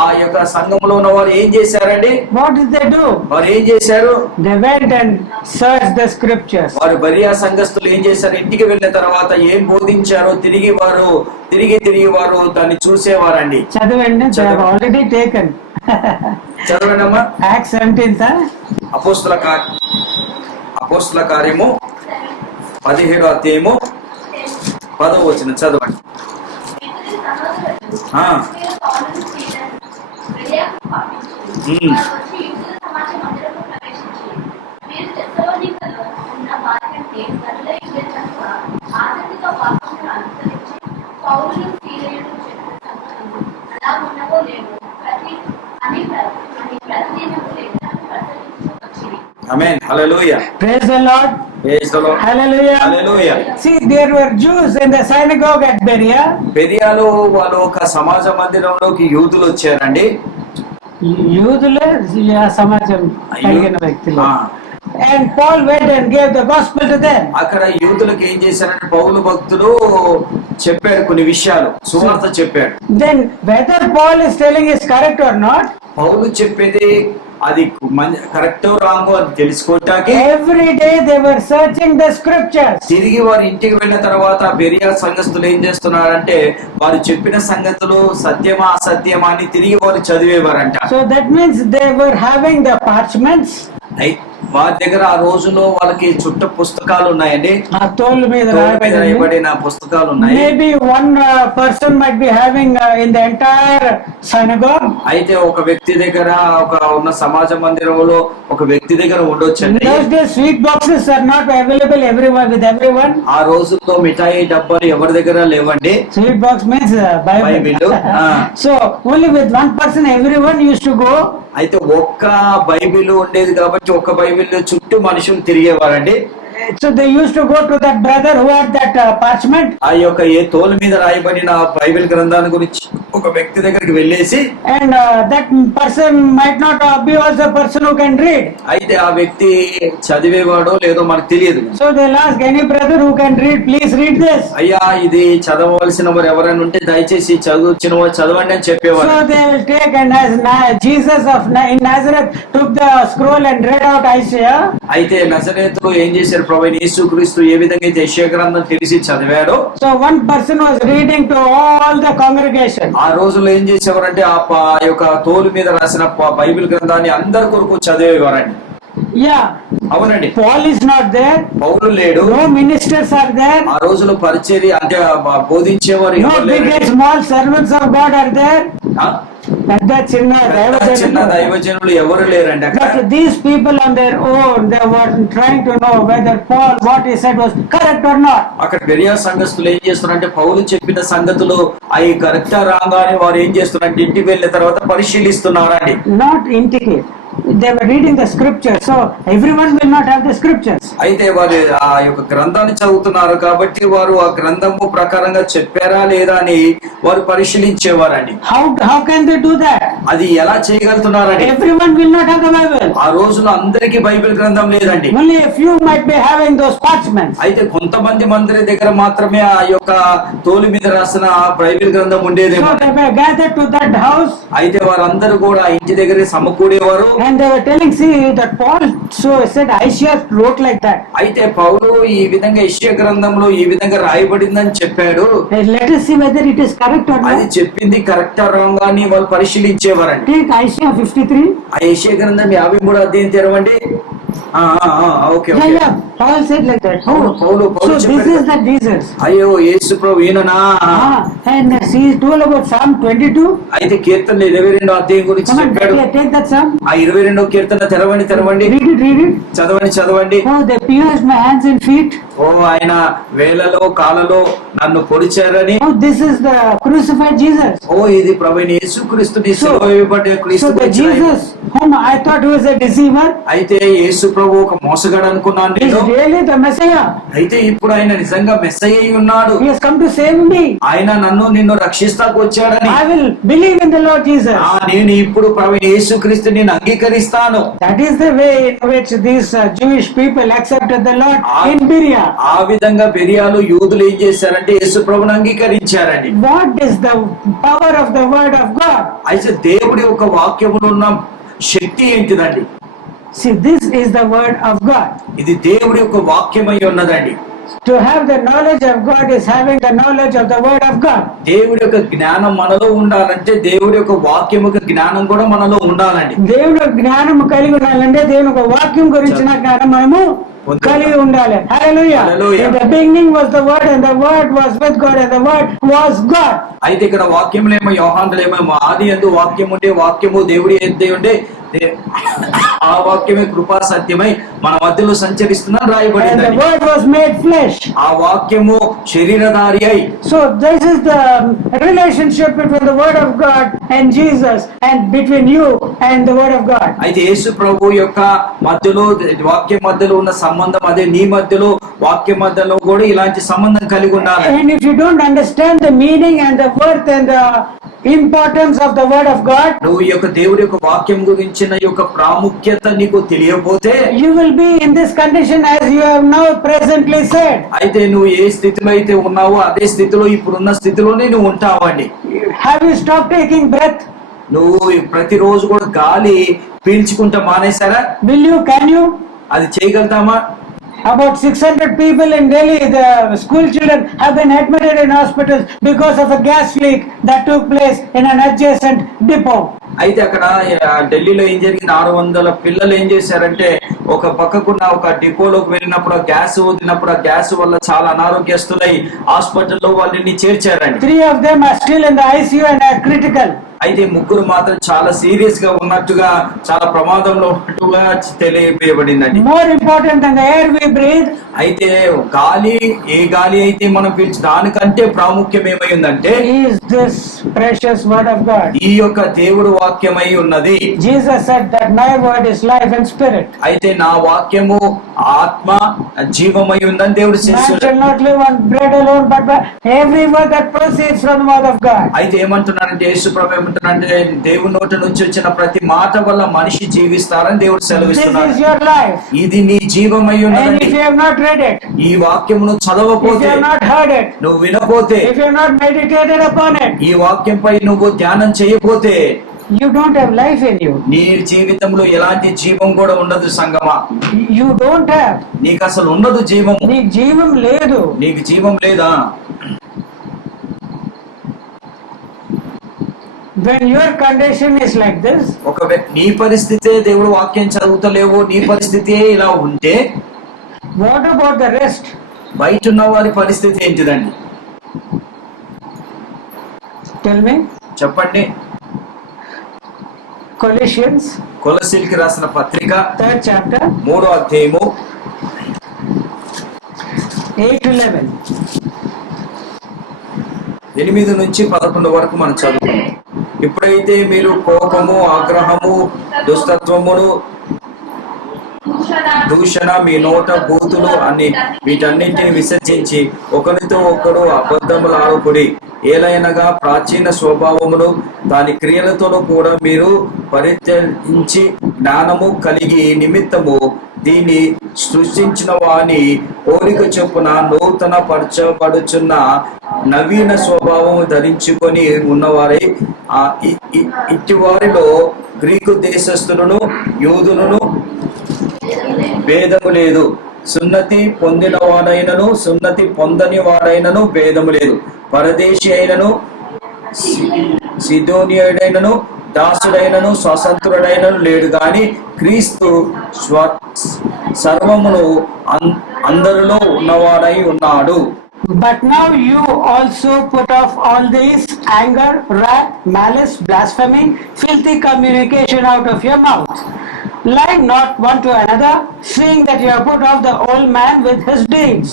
ఆ యొక్క సంఘంలో ఉన్న వారు ఏం చేశారండి? What did they do? వారు ఏం చేశారు? They went and searched the scriptures. వారు బెరియా సంఘస్థులు ఏం చేశారు? ఇంటికి వెళ్ళిన తర్వాత ఏం బోధించారో తిరిగి వారు దాన్ని చూసేవారండి. చదవండి, they have already taken. చదవండమ్మా. Acts 17th. అపోస్తల కార్యము 17వ అధ్యాయము 10వ వచనం చదవండి. ఆసక్తితో వాక్యమును అనుసరించి పౌలులు సీలేయులు చెప్పిన సంగతులు అలా ఉన్నవో లేవో ప్రతిదినము లేఖనము ప్రచురించు వచ్చింది. ఆమేన్. హల్లెలూయా. Praise the Lord. Praise the lord. Hallelujah. Hallelujah. See, there were Jews in the synagogue at Berea. బెరియాలో వాళ్ళు ఒక సమాజ మందిరంలోకి యూదులు వచ్చారండి. యూదులే సమాజం కలిగిన వ్యక్తులు. And Paul went and gave the gospel to them. అక్కడ యూదులకు ఏం చేశారంటే పౌలు భక్తుడు చెప్పాడు, కొన్ని విషయాలు సువార్త చెప్పాడు. Then whether Paul is telling is correct or not, పౌలు చెప్పేది అది కరెక్ట్ రాంగో అని తెలుసుకోవటానికి every day they were searching the scriptures. తిరిగి వారి ఇంటికి వెళ్ళిన తర్వాత బెరియా సంఘస్థులు ఏం చేస్తున్నారంటే వారు చెప్పిన సంగతులు సత్యమా అసత్యమా అని తిరిగి వారు చదివేవారంట. So that means they were having the parchments. వారి దగ్గర ఆ రోజులో వాళ్ళకి చుట్ట పుస్తకాలు ఉన్నాయండి. ఆ తోలు మీద రాయబడిన పుస్తకాలు ఉన్నాయి. Maybe one person might be having in the entire synagogue. అయితే ఒక వ్యక్తి దగ్గర ఉన్న సమాజ మందిరంలో ఒక వ్యక్తి దగ్గర ఉండొచ్చండి. Those days sweet boxes are not available everyone with everyone. ఆ రోజుల్లో మిఠాయి డబ్బాలు ఎవరి దగ్గర లేవండి. Sweet box means Bible. So only with one person everyone used to go. అయితే ఒక్క బైబిల్ ఉండేది కాబట్టి ఒక్క బైబిల్ చుట్టూ మనుషులు తిరిగేవారండి. So they used to go to that brother who had that parchment. ఆ యొక్క ఏ తోలు మీద రాయబడిన బైబిల్ గ్రంథాన్ని గురించి ఒక వ్యక్తి దగ్గరికి వెళ్ళేసి, and that person might not be also a person who can read. అయితే ఆ వ్యక్తి చదివేవాడో లేదో మనకు తెలియదు. So they'll ask any brother who can read, please read this. అయ్యా ఇది చదవవలసిన వారు ఎవరైనా ఉంటే దయచేసి చదువుచిన వారు చదవండి అని చెప్పేవారు. So they will take, and as Jesus of in Nazareth took the scroll and read out Isaiah. అయితే నజరేతులో ఏం చేశారు, ప్రభువైన యేసుక్రీస్తు ఏ విధంగా అయితే యెషయా గ్రంథం తెలిసి చదివాడో, So one person was reading to all the congregation. ఆ రోజుల్లో ఏం చేసేవారంటే ఆ యొక్క తోలు మీద రాసిన బైబిల్ గ్రంథాన్ని అందరి కొరకు చదివేవారండి. Yeah. అవునండి. Paul is not there. పౌలు లేడు. No ministers are there. ఆ రోజుల్లో పరిచర్య అంటే బోధించేవారు No big and small servants of God are there. పెద్ద చిన్న దైవజనులు ఎవరు లేరండి అక్కడ. But these people on their own, they were trying to know whether Paul what he said was correct or not. అక్కడ బెరియా సంఘస్థులు ఏం చేస్తున్నారంటే పౌలు చెప్పిన సంగతులు అవి కరెక్టా రాంగా అని వారు ఏం చేస్తున్నారంటే ఇంటికి వెళ్ళిన తర్వాత పరిశీలిస్తున్నారండి. Not indicate. They were reading the scriptures, so everyone will not have the scriptures. అయితే వారు ఆ యొక్క గ్రంథాన్ని చదువుతున్నారు కాబట్టి వారు ఆ గ్రంథము ప్రకారంగా చెప్పారా లేదా అని వారు పరిశీలించేవారండి. How can they do that? అది ఎలా చేయగలుగుతున్నారండి? Everyone will not have the Bible. ఆ రోజులో అందరికీ బైబిల్ గ్రంథం లేదండి. Only a few might be having those parchments. అయితే కొంతమంది మంది దగ్గర మాత్రమే ఆ యొక్క తోలు మీద రాసిన బైబిల్ గ్రంథం ఉండేదేమో. So they were gathered to that house. అయితే వారందరూ కూడా ఇంటి దగ్గరే సమకూడేవారు. And they were telling, see that Paul so said Isaiah wrote like that. అయితే పౌలు ఈ విధంగా యెషయా గ్రంథంలో ఈ విధంగా రాయబడిందని చెప్పాడు. Let us see whether it is correct or అది not. చెప్పింది కరెక్టా రాంగా అని వాళ్ళు పరిశీలించేవారండి. Take Isaiah 53. ఆ యెషయా గ్రంథం 53వ అధ్యాయం తెరవండి. Okay Yeah, yeah. Paul said like that. Paul So this is the Jesus. అయ్యో యేసు ప్రభు ఈయననా. And he told about Psalm 22. అయితే కీర్తన 22వ అధ్యాయం గురించి Come on, చెప్పాడు. take that Psalm. ఆ 22వ కీర్తన తెరవండి. Read it. చదవండి. Oh, they pierced my hands and feet. ఓ ఆయన వేలలో కాలలో నన్ను పొడిచారని. Oh, this is the crucified Jesus. ఓ ఇది ప్రభువైన యేసుక్రీస్తుని సిలువ వేయబడ్డ So క్రీస్తు the Jesus whom I thought he was a deceiver అయితే యేసు ప్రభు ఒక మోసగాడు అనుకున్నాను is నేను. really the Messiah. అయితే ఇప్పుడు ఆయన నిజంగా మెస్సయ్య అయి ఉన్నాడు. He has come to save me. ఆయన నిన్ను రక్షిస్తాకు వచ్చాడని. I will believe in the Lord Jesus. నేను ఇప్పుడు ప్రభువైన యేసుక్రీస్తుని అంగీకరిస్తాను. That is the way in which these Jewish people accepted the Lord in Berea. ఆ విధంగా బెరియాలో యూదులు ఏం చేశారంటే యేసు ప్రభువుని అంగీకరించారండి. What is the power of the word of God? అయితే దేవుడి ఒక వాక్యములో ఉన్న శక్తి ఏంటిదండి? See, this is the word of God. ఇది దేవుడి యొక్క వాక్యమై ఉన్నదండి. To have the knowledge of God is having the knowledge of the word of God. దేవుడి యొక్క జ్ఞానం మనలో ఉండాలంటే దేవుడి యొక్క వాక్యం యొక్క జ్ఞానం కూడా మనలో ఉండాలండి. దేవుని జ్ఞానం కలిగి ఉండాలంటే దేవుని ఒక వాక్యం గురించిన జ్ఞానం మనము కలిగి ఉండాలి. Hallelujah. In the beginning was the word and the word was with God and the word was God. అయితే ఇక్కడ వాక్యములేమో యోహానులేమో ఆది యందు వాక్యం ఉండే వాక్యము దేవుడి యొద్ద ఉండే ఆ వాక్యమే కృపా సత్యమై మన మధ్యలో సంచరిస్తుందని And రాయబడింది. the word was made flesh. ఆ వాక్యము శరీరధారి అయి. So this is the relationship between the word of God and Jesus, and between you and the word of God. అయితే యేసు ప్రభు యొక్క మధ్యలో వాక్యం మధ్యలో ఉన్న సంబంధం అదే, నీ మధ్యలో వాక్య మధ్యలో కూడా ఇలాంటి సంబంధం కలిగి ఉండాలి. And if you don't understand the meaning and the worth and the importance of the word of God, నువ్వు ఈ యొక్క దేవుడి యొక్క వాక్యం గురించిన యొక్క ప్రాముఖ్యత నీకు తెలియకపోతే you will be in this condition as you have now presently said. అయితే నువ్వు ఏ స్థితిలో అయితే ఉన్నావో అదే స్థితిలో ఇప్పుడున్న స్థితిలోనే నువ్వు ఉంటావండి. Have you stopped taking breath? నువ్వు ప్రతిరోజు కూడా గాలి పీల్చుకుంటా మానేశారా? Can you? అది చేయగలుగుతామా? About 600 people in Delhi, the school children, have been admitted in hospitals because of a gas leak that took place in an adjacent depot. అయితే అక్కడ ఢిల్లీలో ఏం జరిగింది, 600 పిల్లలు ఏం చేశారంటే ఒక పక్కకున్న ఒక డిపోలోకి వెళ్ళినప్పుడు ఆ గ్యాస్ వదిలినప్పుడు ఆ గ్యాస్ వల్ల చాలా అనారోగ్యస్తులై హాస్పిటల్లో వాళ్ళని చేర్చారండి. 3 of them are still in the ICU and are critical. అయితే ముగ్గురు మాత్రం చాలా సీరియస్ గా ఉన్నట్టుగా, చాలా ప్రమాదంలో ఉన్నట్టుగా తెలియబడిందండి. More important than the air we breathe, అయితే గాలి, ఏ గాలి అయితే మనం పీల్చి దానికంటే ప్రాముఖ్యం ఏమై ఉందంటే is this precious word of God. ఈ యొక్క దేవుడు వాక్యమై ఉన్నది. Jesus said that my word is life and spirit. అయితే నా వాక్యము ఆత్మ జీవమై ఉందని దేవుడు Man చేస్తున్నాడు. shall not live on bread alone, but by every word that proceeds from the mouth of God. అయితే ఏమంటున్నారంటే యేసు ప్రభు ఏమంటున్నారంటే దేవుని నోటి నుంచి వచ్చిన ప్రతి మాట వల్ల మనిషి జీవిస్తారని దేవుడు This సెలవిస్తున్నాడు. is your life. ఇది నీ జీవమై And ఉన్నది. if you have not read it, ఈ వాక్యమును if you చదవపోతే, have not heard it, నువ్వు వినపోతే, if you have not meditated upon it, ఈ వాక్యంపై నువ్వు ధ్యానం చేయకపోతే you don't have life in you. నీ జీవితంలో ఎలాంటి జీవం కూడా ఉండదు సంగమా. You don't have. నీకు అసలు ఉండదు జీవము. నీకు జీవం లేదు. నీకు జీవం లేదా? When your condition is like this, నీ పరిస్థితే దేవుడు వాక్యం చదువుతలేవు, నీ పరిస్థితే ఇలా ఉంటే what about the rest? బయట ఉన్న వారి పరిస్థితి ఏంటిదండి? Tell me. చెప్పండి. Colossians, కొలస్సీయులకు రాసిన పత్రిక 3rd chapter, 3వ అధ్యాయము 8-11. 8 నుంచి 11 వరకు మనం చదువుకుందాం. ఇప్పుడైతే మీరు కోపము, ఆగ్రహము, దుష్టత్వమును, దూషణ, మీ నోట బూతులు అన్ని వీటన్నింటిని విసర్జించి ఒకరితో ఒకడు అబద్ధములు ఆడుకుడి. ఏలైనగా ప్రాచీన స్వభావమును దాని క్రియలతోనూ కూడా మీరు పరిత్యజించి జ్ఞానము కలిగి నిమిత్తము దీన్ని సృష్టించిన వాని పోలిక చొప్పున నూతన పరచబడుచున్న నవీన స్వభావము ధరించుకొని ఉన్నవారై ఇట్టి వారిలో గ్రీకు దేశస్థులను యూదులను భేదము లేదు, సున్నతి పొందిన వాడైనను సున్నతి పొందని వాడైనను భేదము లేదు, పరదేశి అయినను సిదోనియుడైనను దాసుడైనను స్వతంత్రుడైనను లేడు గాని క్రీస్తు సర్వమును అందరిలో ఉన్నవాడై ఉన్నాడు. But now you also put off all these: anger, wrath, malice, blasphemy, filthy communication out of your mouth. Lie not one to another, seeing that you have put off the old man with his deeds,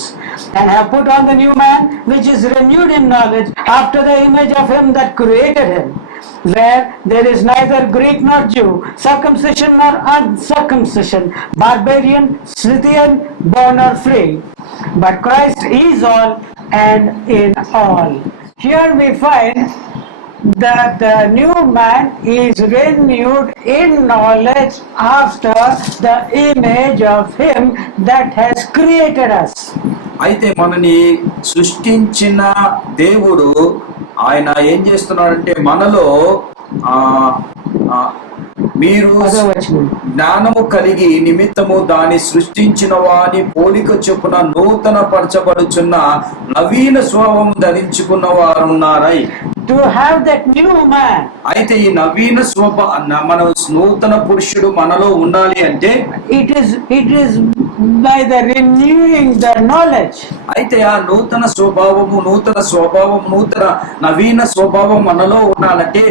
and have put on the new man, which is renewed in knowledge after the image of him that created him, where there is neither Greek nor Jew, circumcision nor uncircumcision, barbarian, Scythian, born or free, but Christ is all and in all. Here we find that the new man is renewed in knowledge after the image of him that has created us. అయితే మనని సృష్టించిన దేవుడు ఆయన ఏం చేస్తున్నాడంటే మనలో మీరు జ్ఞానము కలిగి నిమిత్తము దాన్ని సృష్టించిన వాని పోలిక చొప్పున నూతన పరచబడుచున్న నవీన స్వభావం ధరించుకున్న వారు ఉన్నారై. to have that new man, అయితే ఈ నవీన మన నూతన పురుషుడు మనలో ఉండాలి అంటే it is by the renewing the knowledge. అయితే ఆ నూతన నవీన స్వభావం మనలో ఉండాలంటే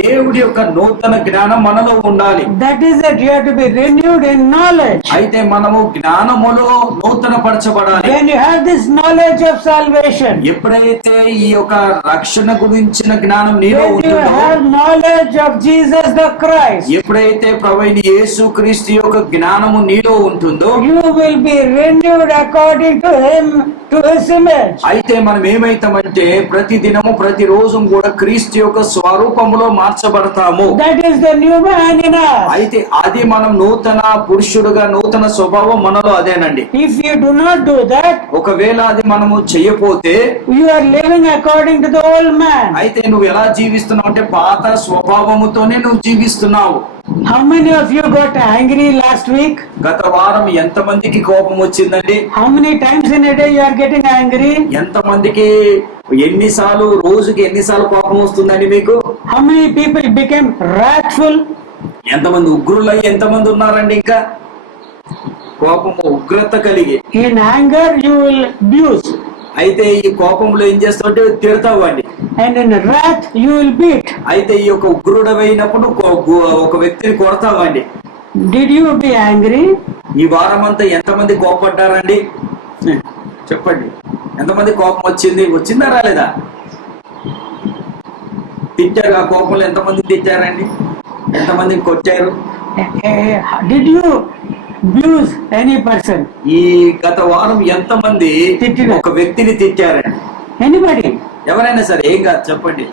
దేవుడి యొక్క నూతన జ్ఞానం మనలో ఉండాలి. That is that you have to be renewed in knowledge. అయితే మనము జ్ఞానములో నూతన పరచబడాలి. When you have this knowledge of salvation, ఎప్పుడైతే ఈ యొక్క రక్షణ గురించిన జ్ఞానం నీలో when you ఉంటుందో, have knowledge of Jesus the Christ, ఎప్పుడైతే ప్రభువైన యేసు క్రీస్తు యొక్క జ్ఞానము నీలో ఉంటుందో, you will be renewed according to him, to his image. అయితే మనం ఏమైతామంటే ప్రతిరోజు కూడా క్రీస్తు యొక్క స్వరూపములో మార్చబడతాము. That is the new man in us. అయితే అది మనం నూతన పురుషుడుగా నూతన స్వభావం మనలో అదేనండి. If you do not do that, ఒకవేళ అది మనము చెయ్యపోతే you are living according to the old man. అయితే నువ్వు ఎలా జీవిస్తున్నావు అంటే పాత స్వభావముతోనే నువ్వు జీవిస్తున్నావు. How many of you got angry last week? గత వారం ఎంతమందికి కోపం వచ్చిందండి? How many times in a day you are getting angry? ఎంతమందికి రోజుకి ఎన్నిసార్లు కోపం వస్తుందండి మీకు? How many people became wrathful? ఎంతమంది ఉగ్రులై ఎంతమంది ఉన్నారండి? ఇంకా కోపము ఉగ్రత కలిగి In anger you will abuse, అయితే ఈ కోపంలో ఏం చేస్తావంటే తిడతావండి. and in wrath you will beat. అయితే ఈ యొక్క ఉగ్రుడమైనప్పుడు ఒక వ్యక్తిని కొడతావండి. Did you be angry? ఈ వారం అంతా ఎంతమంది కోపడ్డారండి? చెప్పండి. ఎంతమంది కోపం వచ్చిందా రాలేదా? తిట్టారు. ఆ కోపంలో ఎంతమంది తిట్టారండి? ఎంతమందిని కొట్టారు? Did you abuse any person? ఈ గత వారం ఎంతమంది తిట్టినారు? ఒక వ్యక్తిని తిట్టారండి? Anybody? ఎవరైనా సరే ఏం కాదు చెప్పండి.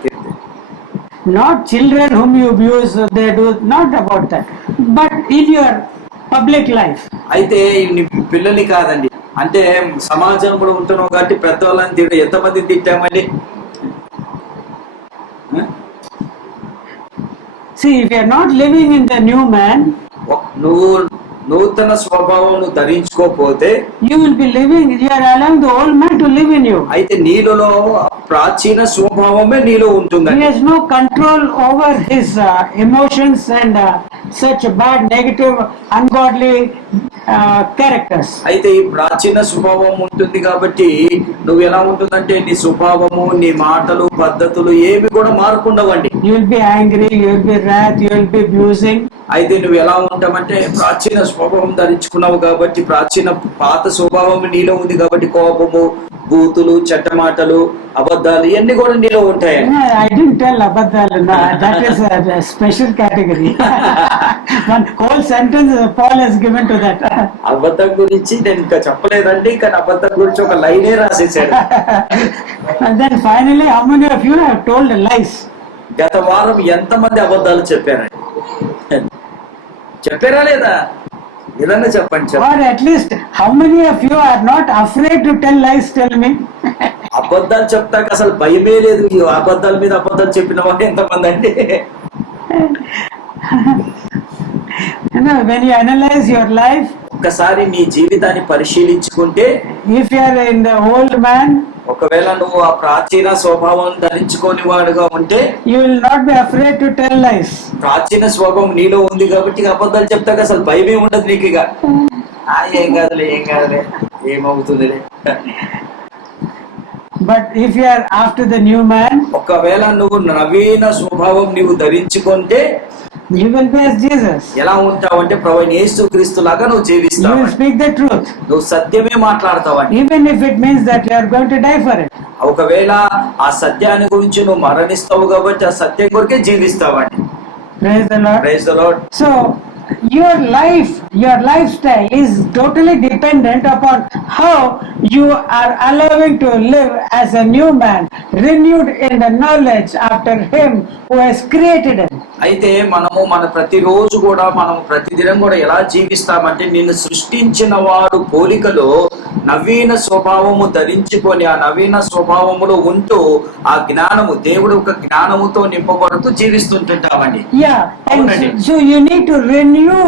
Not children whom you abuse, they do not about that, but in your public life. అయితే నీ పిల్లల్ని కాదండి, అంటే సమాజంలో ఉంటున్నావు కాబట్టి పెద్దవాళ్ళని ఎంతమంది తిట్టామండి? See, if you are not living in the new man, నువ్వు నూతన స్వభావం ధరించుకోకపోతే you will be living, you are allowing the old man to live in you. అయితే నీలో ప్రాచీన స్వభావమే నీలో He ఉంటుందండి. has no control over his emotions and such bad, negative, ungodly characters. అయితే ఈ ప్రాచీన స్వభావం ఉంటుంది కాబట్టి నువ్వు ఎలా ఉంటుందంటే నీ స్వభావము, నీ మాటలు, పద్ధతులు ఏవి కూడా మారకుండవండి. You will be angry, you will be wrath, you will be abusing. అయితే నువ్వు ఎలా ఉంటావంటే ప్రాచీన స్వభావం ధరించుకున్నావు కాబట్టి, పాత స్వభావం నీలో ఉంది కాబట్టి కోపము, బూతులు, చెడ్డమాటలు, అబద్ధాలు ఇవన్నీ కూడా నీలో ఉంటాయండి. I didn't tell abaddalu. That is a special category. One whole sentence Paul has given to that. అబద్ధం గురించి నేను ఇంకా చెప్పలేదండి, కానీ అబద్ధం గురించి ఒక లైనే రాసేసాడు. And then finally, how many of you have told lies? గత వారం ఎంతమంది అబద్ధాలు చెప్పారండి? చెప్పారా లేదా? ఏదన్నా చెప్పండి. Or at least, how many of you are not afraid to tell lies? Tell me. అబద్ధాలు చెప్తాక అసలు భయమే లేదు. ఈ అబద్ధాల మీద అబద్ధాలు చెప్పిన వాళ్ళు ఎంతమంది అండి? When you analyze your life, ఒక్కసారి నీ జీవితాన్ని పరిశీలించుకుంటే, if you are in the old man, ఒకవేళ నువ్వు ఆ ప్రాచీన స్వభావం ధరించుకొని వాడుగా ఉంటే you will not be afraid to tell lies. ప్రాచీన స్వభావం నీలో ఉంది కాబట్టి అబద్ధాలు చెప్తాక అసలు భయమే ఉండదు నీకు. ఇక ఏం కాదులే ఏమవుతుందిలే. But if you are after the new man, ఒకవేళ నువ్వు నవీన స్వభావం నీవు ధరించుకుంటే you will be as Jesus. ఎలా ఉంటావు అంటే ప్రభువైన యేసుక్రీస్తు లాగా నువ్వు You జీవిస్తావు. will speak the truth, నువ్వు సత్యమే మాట్లాడతావండి. even if it means that you are going to die for it. ఒకవేళ ఆ సత్యాన్ని గురించి నువ్వు మరణిస్తావు కాబట్టి ఆ సత్యం కొరకే జీవిస్తావండి. Praise the Lord. Praise the Lord. So your lifestyle is totally dependent upon how you are allowing to live as a new man, renewed in the knowledge after him who has created him. అయితే మన ప్రతిదినం కూడా ఎలా జీవిస్తామంటే నిన్ను సృష్టించిన వాడు పోలికలో నవీన స్వభావము ధరించుకొని ఆ నవీన స్వభావములో ఉంటూ ఆ జ్ఞానము దేవుడు ఒక జ్ఞానముతో నింపబడుతూ జీవిస్తుంటామండి. Yeah, and so you need to renew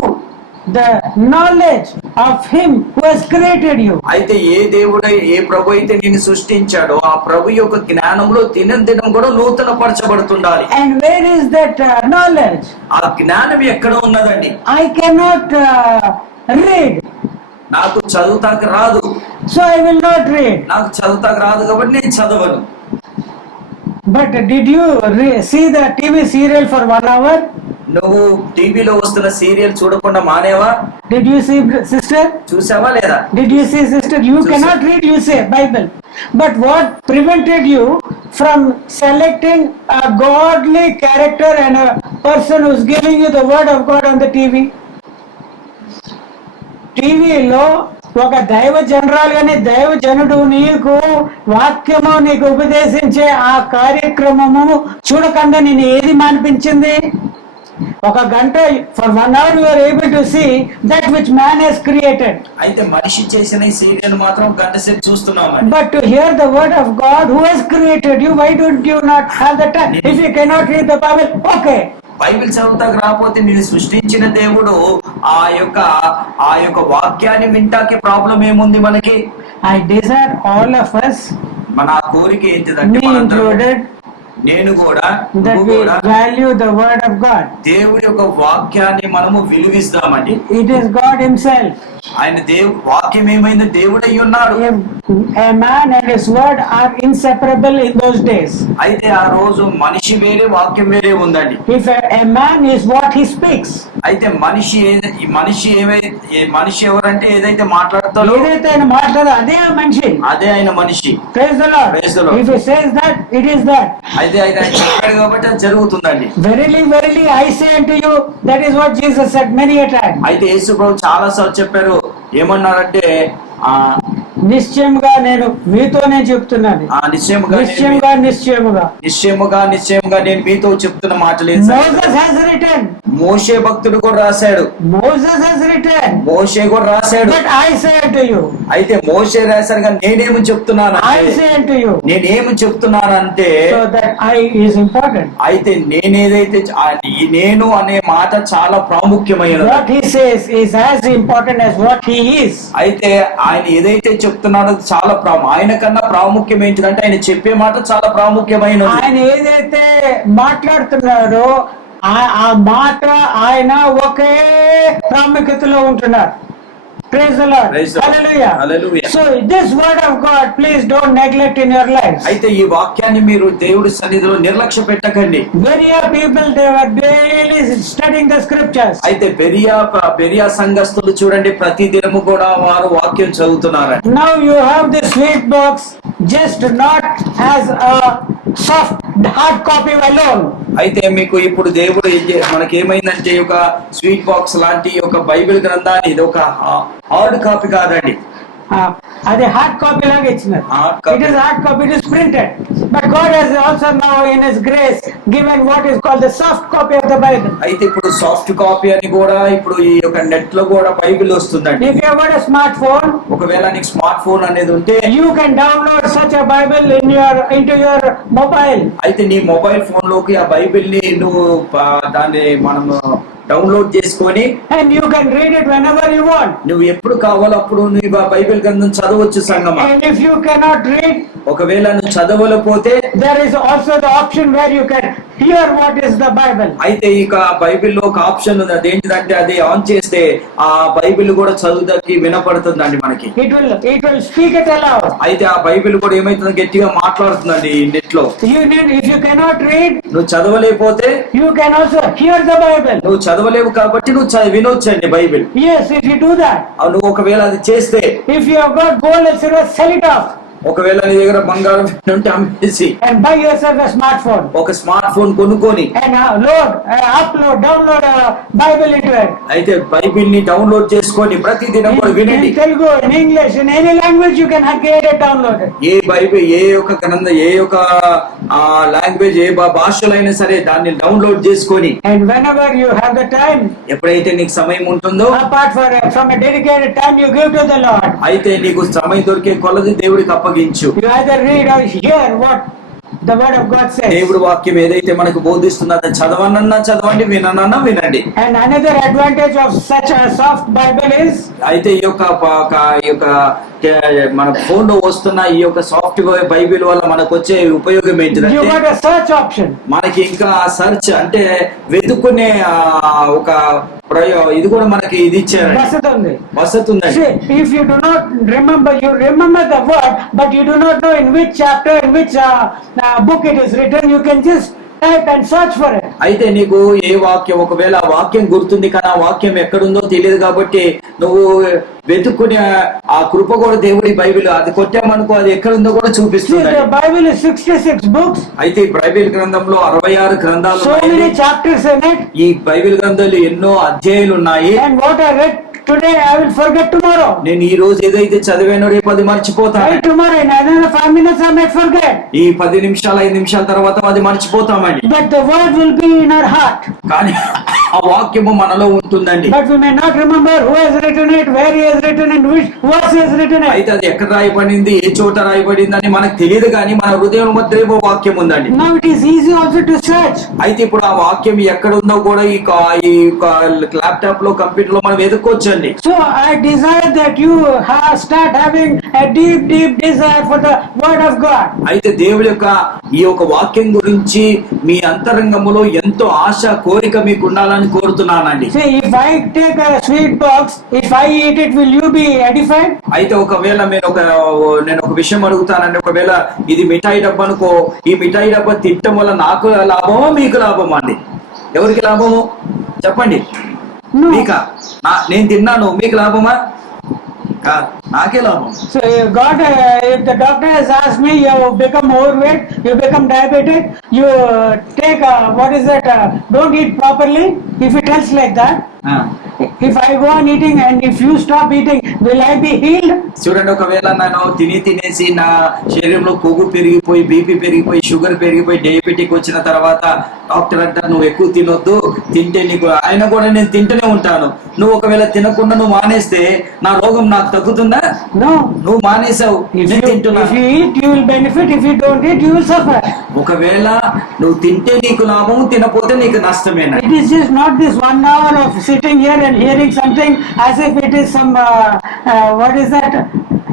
the knowledge of him who has created you. అయితే ఏ దేవుడు ఏ ప్రభు అయితే నిన్ను సృష్టించాడో ఆ ప్రభు యొక్క జ్ఞానంలో దినం కూడా నూతన పరచబడుతుండాలి. And where is that knowledge? ఆ జ్ఞానం ఎక్కడ ఉన్నదండి? I cannot read, నాకు చదువుతాక రాదు, so I will not read. నాకు చదువుతాక రాదు కాబట్టి నేను చదవను. But did you see the TV serial for 1 hour? నువ్వు టీవీలో వస్తున్న సీరియల్ చూడకుండా మానేవా? Did you see, sister? చూసావా లేదా? Did you see, sister? You చూసా. cannot read, you say, Bible. But what prevented you from selecting a godly character and a person who's giving you the word of God on the TV? టీవీలో ఒక దైవ జనరాలు గాని దైవ జనుడు నీకు వాక్యము నీకు ఉపదేశించే ఆ కార్యక్రమము చూడకుండా నేను ఏది మానిపించింది? ఒక గంట for 1 hour you are able to see that which man has created. అయితే మనిషి చేసిన ఈ సీరియల్ మాత్రం గంట సేపు చూస్తున్నామండి. But to hear the word of God who has created you, why don't you not have the time? If you cannot read the Bible, okay. Bible చదువుతాకు రాకపోతే నిన్ను సృష్టించిన దేవుడు ఆ యొక్క వాక్యాన్ని వింటాకి ప్రాబ్లం ఏముంది మనకి? I desire all of us, మన కోరిక ఏంటిదంటే me included, నేను కూడా that నువ్వు we కూడా value the word of God. దేవుడి యొక్క వాక్యాన్ని మనము విలువిస్తామండి. It is God himself. ఆయన వాక్యం ఏమైంది? దేవుడు అయి ఉన్నాడు. A man and his word are inseparable in those days. అయితే ఆ రోజు మనిషి వేరే వాక్యం వేరే ఉందండి. If a man is what he speaks, అయితే మనిషి ఎవరంటే ఏదైతే మాట్లాడతాడో ఏదైతే ఆయన మాట్లాడో అదే ఆ మనిషి. అదే ఆయన మనిషి. Praise the Lord. Praise the Lord. If he says that, it is that. అయితే ఆయన చెప్పాడు కాబట్టి అది జరుగుతుందండి. Verily, verily, I say unto you, that is what Jesus said many a time. అయితే యేసు ప్రభు చాలా సార్లు చెప్పారు. ఏమన్నారంటే నిశ్చయముగా నేను మీతోనే చెప్తున్నాను. నిశ్చయముగా నేను మీతో చెప్తున్న మాటలు. Moses has written. మోషే భక్తుడు కూడా రాశాడు. Moses has written. మోషే కూడా రాశాడు. But I say unto you. అయితే మోషే రాశారు కానీ నేనేమి చెప్తున్నాను? I say unto you. నేనేమి చెప్తున్నానంటే So that I is important. అయితే నేను అనే మాట చాలా ప్రాముఖ్యమైనది. What he says is as important as what he is. అయితే ఆయన ఏదైతే చెప్తున్నాడో చాలా ఆయన కన్నా ప్రాముఖ్యం ఏంటంటే ఆయన చెప్పే మాట చాలా ప్రాముఖ్యమైనది. ఆయన ఏదైతే మాట్లాడుతున్నాడో ఆ మాట ఆయన ఒకే ప్రాముఖ్యతలో ఉంటున్నారు. Praise the Lord. Hallelujah. Hallelujah. So this word of God, please don't neglect in your lives. అయితే ఈ వాక్యాన్ని మీరు దేవుడి సన్నిధిలో నిర్లక్ష్య పెట్టకండి. Berea people, they were daily studying the scriptures. అయితే బెరియా సంఘస్థులు చూడండి ప్రతి దినము కూడా వారు వాక్యం చదువుతున్నారు. Now you have this sweet box, just not as a soft hard copy alone. అయితే మీకు ఇప్పుడు దేవుడు మనకి ఏమైందంటే ఒక స్వీట్ బాక్స్ లాంటి ఒక బైబిల్ గ్రంథాన్ని ఇది ఒక హార్డ్ కాపీ కాదండి. అది హార్డ్ కాపీ లాగా ఇచ్చినారు. It is hard copy, it is printed. But God has also now in His grace given what is called the soft copy of the Bible. అయితే ఇప్పుడు సాఫ్ట్ కాపీ అని కూడా ఇప్పుడు ఈ యొక్క నెట్ లో కూడా బైబిల్ వస్తుందండి. If you have got a smartphone, ఒకవేళ నీకు స్మార్ట్ ఫోన్ అనేది ఉంటే you can download such a Bible into your mobile. అయితే నీ మొబైల్ ఫోన్ లోకి ఆ బైబిల్ ని నువ్వు దాన్ని మనము డౌన్లోడ్ చేసుకొని and you can read it whenever you want. నువ్వు ఎప్పుడు కావాలో అప్పుడు నువ్వు ఆ బైబిల్ గ్రంథం చదవచ్చు సంగమా. And if you cannot read, ఒకవేళ నువ్వు చదవలేకపోతే there is also the option where you can hear what is the Bible. అయితే ఇక బైబిల్లో ఒక ఆప్షన్ ఉంది. అదేంటిదంటే అది ఆన్ చేస్తే ఆ బైబిల్ కూడా చదువుదానికి వినపడుతుందండి మనకి. It will speak it aloud. అయితే ఆ బైబిల్ కూడా ఏమైతుంది గట్టిగా మాట్లాడుతుందండి నెట్ లో. If you cannot read, నువ్వు చదవలేకపోతే you can also hear the Bible. నువ్వు చదవలేవు కాబట్టి నువ్వు వినొచ్చండి Bible. Yes, if you do that. నువ్వు ఒకవేళ అది చేస్తే, if you have got gold and silver, sell it off. ఒకవేళ నీ దగ్గర బంగారం ఉంటే అమ్మేసి and buy yourself a smartphone. ఒక స్మార్ట్ ఫోన్ కొనుక్కొని and download a Bible into it. అయితే బైబిల్ ని డౌన్లోడ్ చేసుకొని ప్రతిదినం కూడా వినండి. In Telugu, in English, in any language you can get it downloaded. ఏ బైబిల్ ఏ యొక్క గ్రంథం ఏ యొక్క లాంగ్వేజ్ ఏ భాషలో అయినా సరే దాన్ని డౌన్లోడ్ చేసుకొని and whenever you have the time, ఎప్పుడైతే నీకు సమయం ఉంటుందో apart from a dedicated time you give to the Lord, అయితే నీకు సమయం దొరికే కొలది దేవుడికి అప్పగించు. you either read or hear what the word of God says. దేవుడు వాక్యం ఏదైతే మనకు బోధిస్తుందో అది చదవనన్నా చదవండి, విననన్నా వినండి. And another advantage of such a soft Bible is, అయితే ఈ యొక్క మన ఫోన్ లో వస్తున్న ఈ యొక్క సాఫ్ట్వేర్ బైబిల్ వల్ల మనకు వచ్చే ఉపయోగం you ఏంటంటే got a search option. మనకి ఇంకా సర్చ్ అంటే వెతుక్కునే ఒక ఇది కూడా మనకి ఇది ఇచ్చారు, వసతి ఉందండి. See, if you do not remember, you remember the word, but you do not know in which chapter, in which book it is written, you can just type and search for it. అయితే నీకు ఏ వాక్యం, ఒకవేళ ఆ వాక్యం గుర్తుంది కానీ ఆ వాక్యం ఎక్కడుందో తెలియదు కాబట్టి నువ్వు వెతుక్కుని ఆ కృప కూడా దేవుడి బైబిల్ అది కొట్టామనుకో అది ఎక్కడుందో కూడా See, చూపిస్తుంది. the Bible is 66 books, అయితే ఈ బైబిల్ గ్రంథంలో 66 గ్రంథాలు so ఉన్నాయి. many chapters in it, ఈ బైబిల్ గ్రంథాలు ఎన్నో అధ్యాయులు ఉన్నాయి. and what I read today I will forget tomorrow. నేను ఈ రోజు ఏదైతే చదివానో రేపు అది మర్చిపోతాను. Right, tomorrow in another 5 minutes I might forget. ఈ 10 నిమిషాలు 5 నిమిషాల తర్వాత అది మర్చిపోతామండి. But the word will be in our heart. కానీ ఆ వాక్యము మనలో ఉంటుందండి. But we may not remember who has written it, where he has written it, which verse he has written it. అయితే అది ఎక్కడ రాయబడింది, ఏ చోట రాయబడింది అని మనకు తెలియదు కానీ మన హృదయం మధ్య వాక్యం ఉందండి. Now it is easy also to search. అయితే ఇప్పుడు ఆ వాక్యం ఎక్కడ ఉందో కూడా ఈ ల్యాప్టాప్ లో కంప్యూటర్ లో మనం వెతుక్కోవచ్చండి. So I desire that you start having a deep desire for the word of God. అయితే దేవుడి యొక్క ఈ యొక్క వాక్యం గురించి మీ అంతరంగములో ఎంతో ఆశ కోరిక మీకు ఉండాలని కోరుతున్నానండి. See, if I take a sweet box, if I eat it, will you be edified? అయితే ఒకవేళ నేను ఒక విషయం అడుగుతానండి, ఒకవేళ ఇది మిఠాయి డబ్బా అనుకో, ఈ మిఠాయి డబ్బా తినటం వల్ల నాకు లాభమా మీకు లాభమా అండి? ఎవరికి లాభము చెప్పండి? No. మీకా? నేను తిన్నాను, మీకు లాభమా? నాకే లాభం. So God, if the doctor has asked me, you become overweight, you become diabetic, you take what is that? Don't eat properly. If it tells like that, if I go on eating and if you stop eating, will I be healed? చూడండి, ఒకవేళ నేను తినేసి నా శరీరంలో కొవ్వు పెరిగిపోయి, BP పెరిగిపోయి, sugar పెరిగిపోయి, డయాబెటిక్ వచ్చిన తర్వాత డాక్టర్ అంటారు నువ్వు ఎక్కువ తినొద్దు, తింటే నీకు, ఆయన కూడా నేను తింటూనే ఉంటాను. నువ్వు ఒకవేళ తినకుండా నువ్వు మానేస్తే నా రోగం నాకు తగ్గుతుందా? No. నువ్వు మానేసావు, నేను తింటున్నా. If you eat, you will benefit. If you don't eat, you will suffer. ఒకవేళ నువ్వు తింటే నీకు లాభం, తినపోతే నీకు నష్టమేనా? It is just not this 1 hour of sitting here and hearing something as if it is some what is that,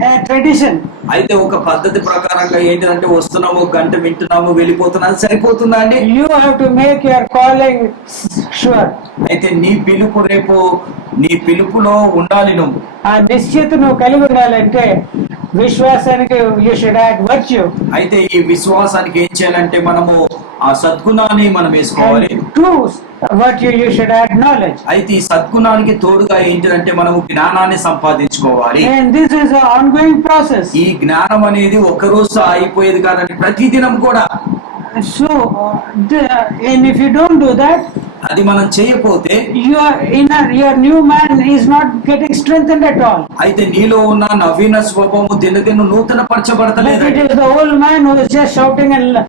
a tradition. అయితే ఒక పద్ధతి ప్రకారంగా ఏంటంటే వస్తున్నాము, గంట వింటున్నాము, వెళ్ళిపోతున్నాము, సరిపోతుందా అండి? You have to make your calling sure. అయితే నీ పిలుపు రేపు నీ పిలుపులో ఉండాలి. నువ్వు ఆ నిశ్చిత నువ్వు కలిగి ఉండాలంటే విశ్వాసానికి you should add virtue. అయితే ఈ విశ్వాసానికి ఏం చేయాలంటే మనము ఆ సద్గుణాన్ని మనం వేసుకోవాలి. And to virtue you should add knowledge. అయితే ఈ సద్గుణానికి తోడుగా ఏంటంటే మనము జ్ఞానాన్ని సంపాదించుకోవాలి. And this is an ongoing process. ఈ జ్ఞానం అనేది ఒక రోజు అయిపోయేది కాదండి, ప్రతిదినం కూడా. So and if you don't do that, అది మనం చేయకపోతే your new man is not getting strengthened at all. అయితే నీలో ఉన్న నవీన స్వభావము దినదిన నూతన But పరచబడతలేదు. it is the old man who is just shouting and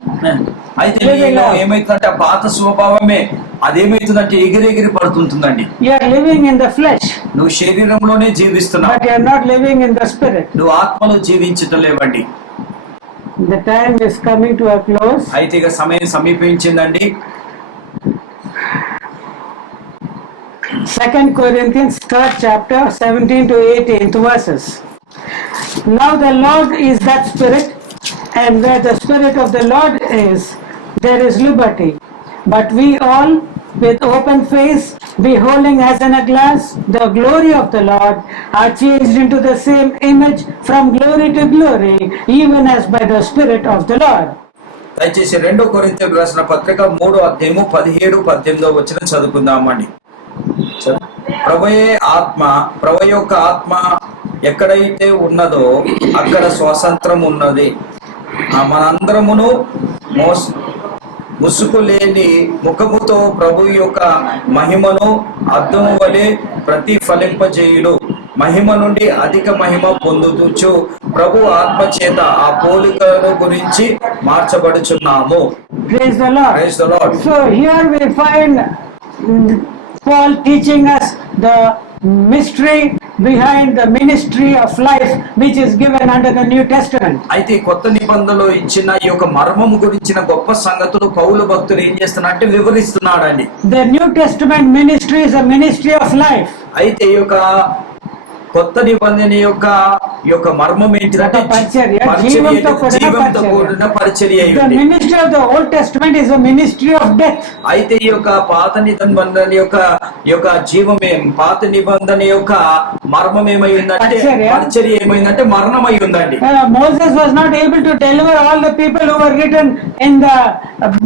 అయితే నీలో ఏమైతుందంటే ఆ పాత స్వభావమే అదేమైతుందంటే ఎగిరెగిరి పడుతుంటుందండి. you are living in the flesh, నువ్వు శరీరంలోనే జీవిస్తున్నావు, but you are not living in the spirit. నువ్వు ఆత్మలో జీవించటం లేవండి. The time is coming to a close. అయితే ఇక సమయం సమీపించిందండి. 2 Corinthians 3rd chapter 17 to 18 verses. Now the Lord is that spirit, and where the spirit of the Lord is, there is liberty. But we all, with open face, beholding as in a glass the glory of the Lord, are changed into the same image from glory to glory, even as by the Spirit of the Lord. దయచేసి 2 కొరింథీయులకు రాసిన పత్రిక 3వ అధ్యాయము 17-18 వచనం చదువుకుందామండి. ప్రభు యొక్క ఆత్మ ఎక్కడైతే ఉన్నదో అక్కడ స్వాతంత్రం ఉన్నది. మనందరమును ముసుగు లేని ముఖముతో ప్రభు యొక్క మహిమను అద్దము వలె ప్రతిఫలింపజేయుడు. మహిమ నుండి అధిక మహిమ పొందుతూ ప్రభు ఆత్మ చేత ఆ పోలికలను గురించి మార్చబడుచున్నాము. Praise the Lord. Praise the Lord. So here we find Paul teaching us the mystery behind the ministry of life which is given under the New Testament. అయితే ఈ కొత్త నిబంధనలో ఇచ్చిన ఈ యొక్క మర్మము గురించిన గొప్ప సంగతులు పౌలు భక్తులు ఏం చేస్తున్నారంటే వివరిస్తున్నాడండి. The New Testament ministry is a ministry of life. అయితే ఈ యొక్క కొత్త నిబంధన యొక్క మర్మం ఏంటిదంటే పరిచర్య, పరిచర్య, జీవంతో కూడిన జీవంతో పరిచర్య. కూడిన పరిచర్య అయి The ఉంది. ministry of the Old Testament is a ministry of death. అయితే ఈ యొక్క పాత నిబంధన యొక్క జీవమే పాత నిబంధన యొక్క మర్మం ఏమై ఉందంటే పరిచర్య. పరిచర్య ఏమైందంటే మరణమై ఉందండి. Moses was not able to deliver all the people who were written in the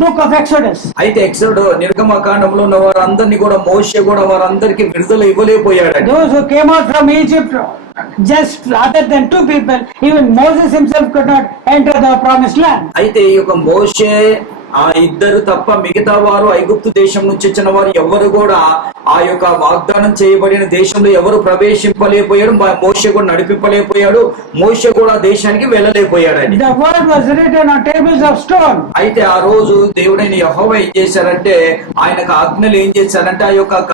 book of Exodus. అయితే ఎక్సోడు నిర్గమకాండంలో ఉన్న వారందరినీ కూడా మోషే కూడా వారందరికీ విడుదల ఇవ్వలేకపోయాడండి. Those who came out from Egypt, just other than 2 people, even Moses himself could not enter the promised land. అయితే ఈ యొక్క మోషే ఆ ఇద్దరు తప్ప మిగతా వారు ఐగుప్తు దేశం నుంచి వచ్చిన వారు ఎవరు కూడా ఆ యొక్క వాగ్దానం చేయబడిన దేశంలో ఎవరు ప్రవేశింపలేకపోయాడు. మోషే కూడా నడిపింపలేకపోయాడు. మోషే కూడా దేశానికి వెళ్ళలేకపోయాడని. The word was written on tables of stone. అయితే ఆ రోజు దేవుడైన యెహోవా ఏం చేశారంటే ఆయనకు ఆజ్ఞలు ఏం చేశారంటే ఆ యొక్క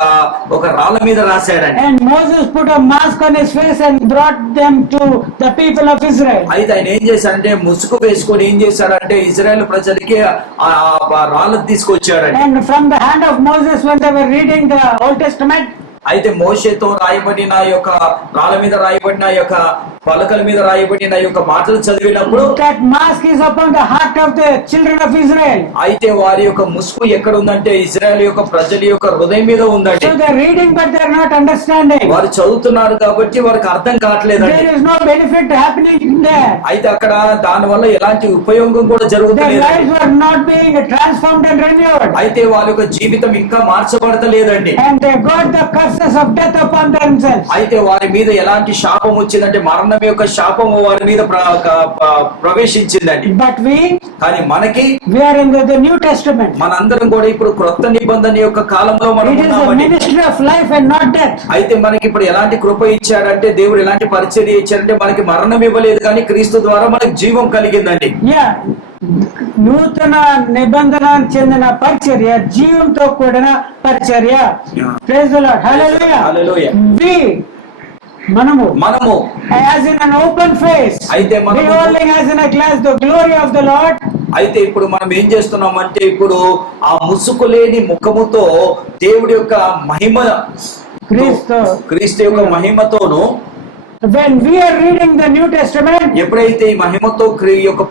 ఒక రాళ్ళ మీద రాశాడండి. And Moses put a mask on his face and brought them to the people of Israel. అయితే ఆయన ఏం చేశాడంటే ముసుగు వేసుకొని ఏం చేశాడంటే ఇజ్రాయెల్ ప్రజలకి ఆ రాళ్ళను తీసుకొచ్చాడండి. And from the hand of Moses, when they were reading the Old Testament, అయితే మోషేతో రాయబడిన యొక్క రాళ్ళ మీద రాయబడిన యొక్క పలకల మీద రాయబడిన యొక్క మాటలు చదివినప్పుడు that mask is upon the heart of the children of Israel. అయితే వారి యొక్క ముసుగు ఎక్కడ ఉందంటే ఇజ్రాయెల్ యొక్క ప్రజల యొక్క హృదయం మీద ఉందండి. So they are reading but they are not understanding. వారు చదువుతున్నారు కాబట్టి వారికి అర్థం కావట్లేదండి. There is no benefit happening there. అయితే అక్కడ దాని వల్ల ఎలాంటి ఉపయోగం కూడా Their జరుగుతలేదు. lives were not being transformed and renewed. అయితే వాళ్ళ యొక్క జీవితం ఇంకా మార్చబడతలేదండి. And they got the curses of death upon themselves. అయితే వారి మీద ఎలాంటి శాపం వచ్చిందంటే మరణం యొక్క శాపము వారి మీద ప్రవేశించిందండి. But కానీ మనకి we are in the New Testament. మనందరం కూడా ఇప్పుడు క్రొత్త నిబంధన యొక్క కాలంలో మనం It is a ఉన్నామండి. ministry of life and not death. అయితే మనకి ఇప్పుడు ఎలాంటి కృప ఇచ్చాడంటే దేవుడు ఎలాంటి పరిచర్య ఇచ్చాడంటే మనకి మరణం ఇవ్వలేదు కానీ క్రీస్తు ద్వారా మనకి జీవం కలిగిందండి. Yeah. నూతన నిబంధన చెందిన పరిచర్య జీవంతో కూడిన పరిచర్య. Yeah. Praise the Lord. Hallelujah. Hallelujah. మనము as in an open face, అయితే మనము beholding as in a glass the glory of the Lord. అయితే ఇప్పుడు మనం ఏం చేస్తున్నామంటే ఇప్పుడు ఆ ముసుగు లేని ముఖముతో దేవుడి యొక్క మహిమ క్రీస్తు యొక్క మహిమతోను when we are reading the New Testament, ఎప్పుడైతే ఈ మహిమతో యొక్క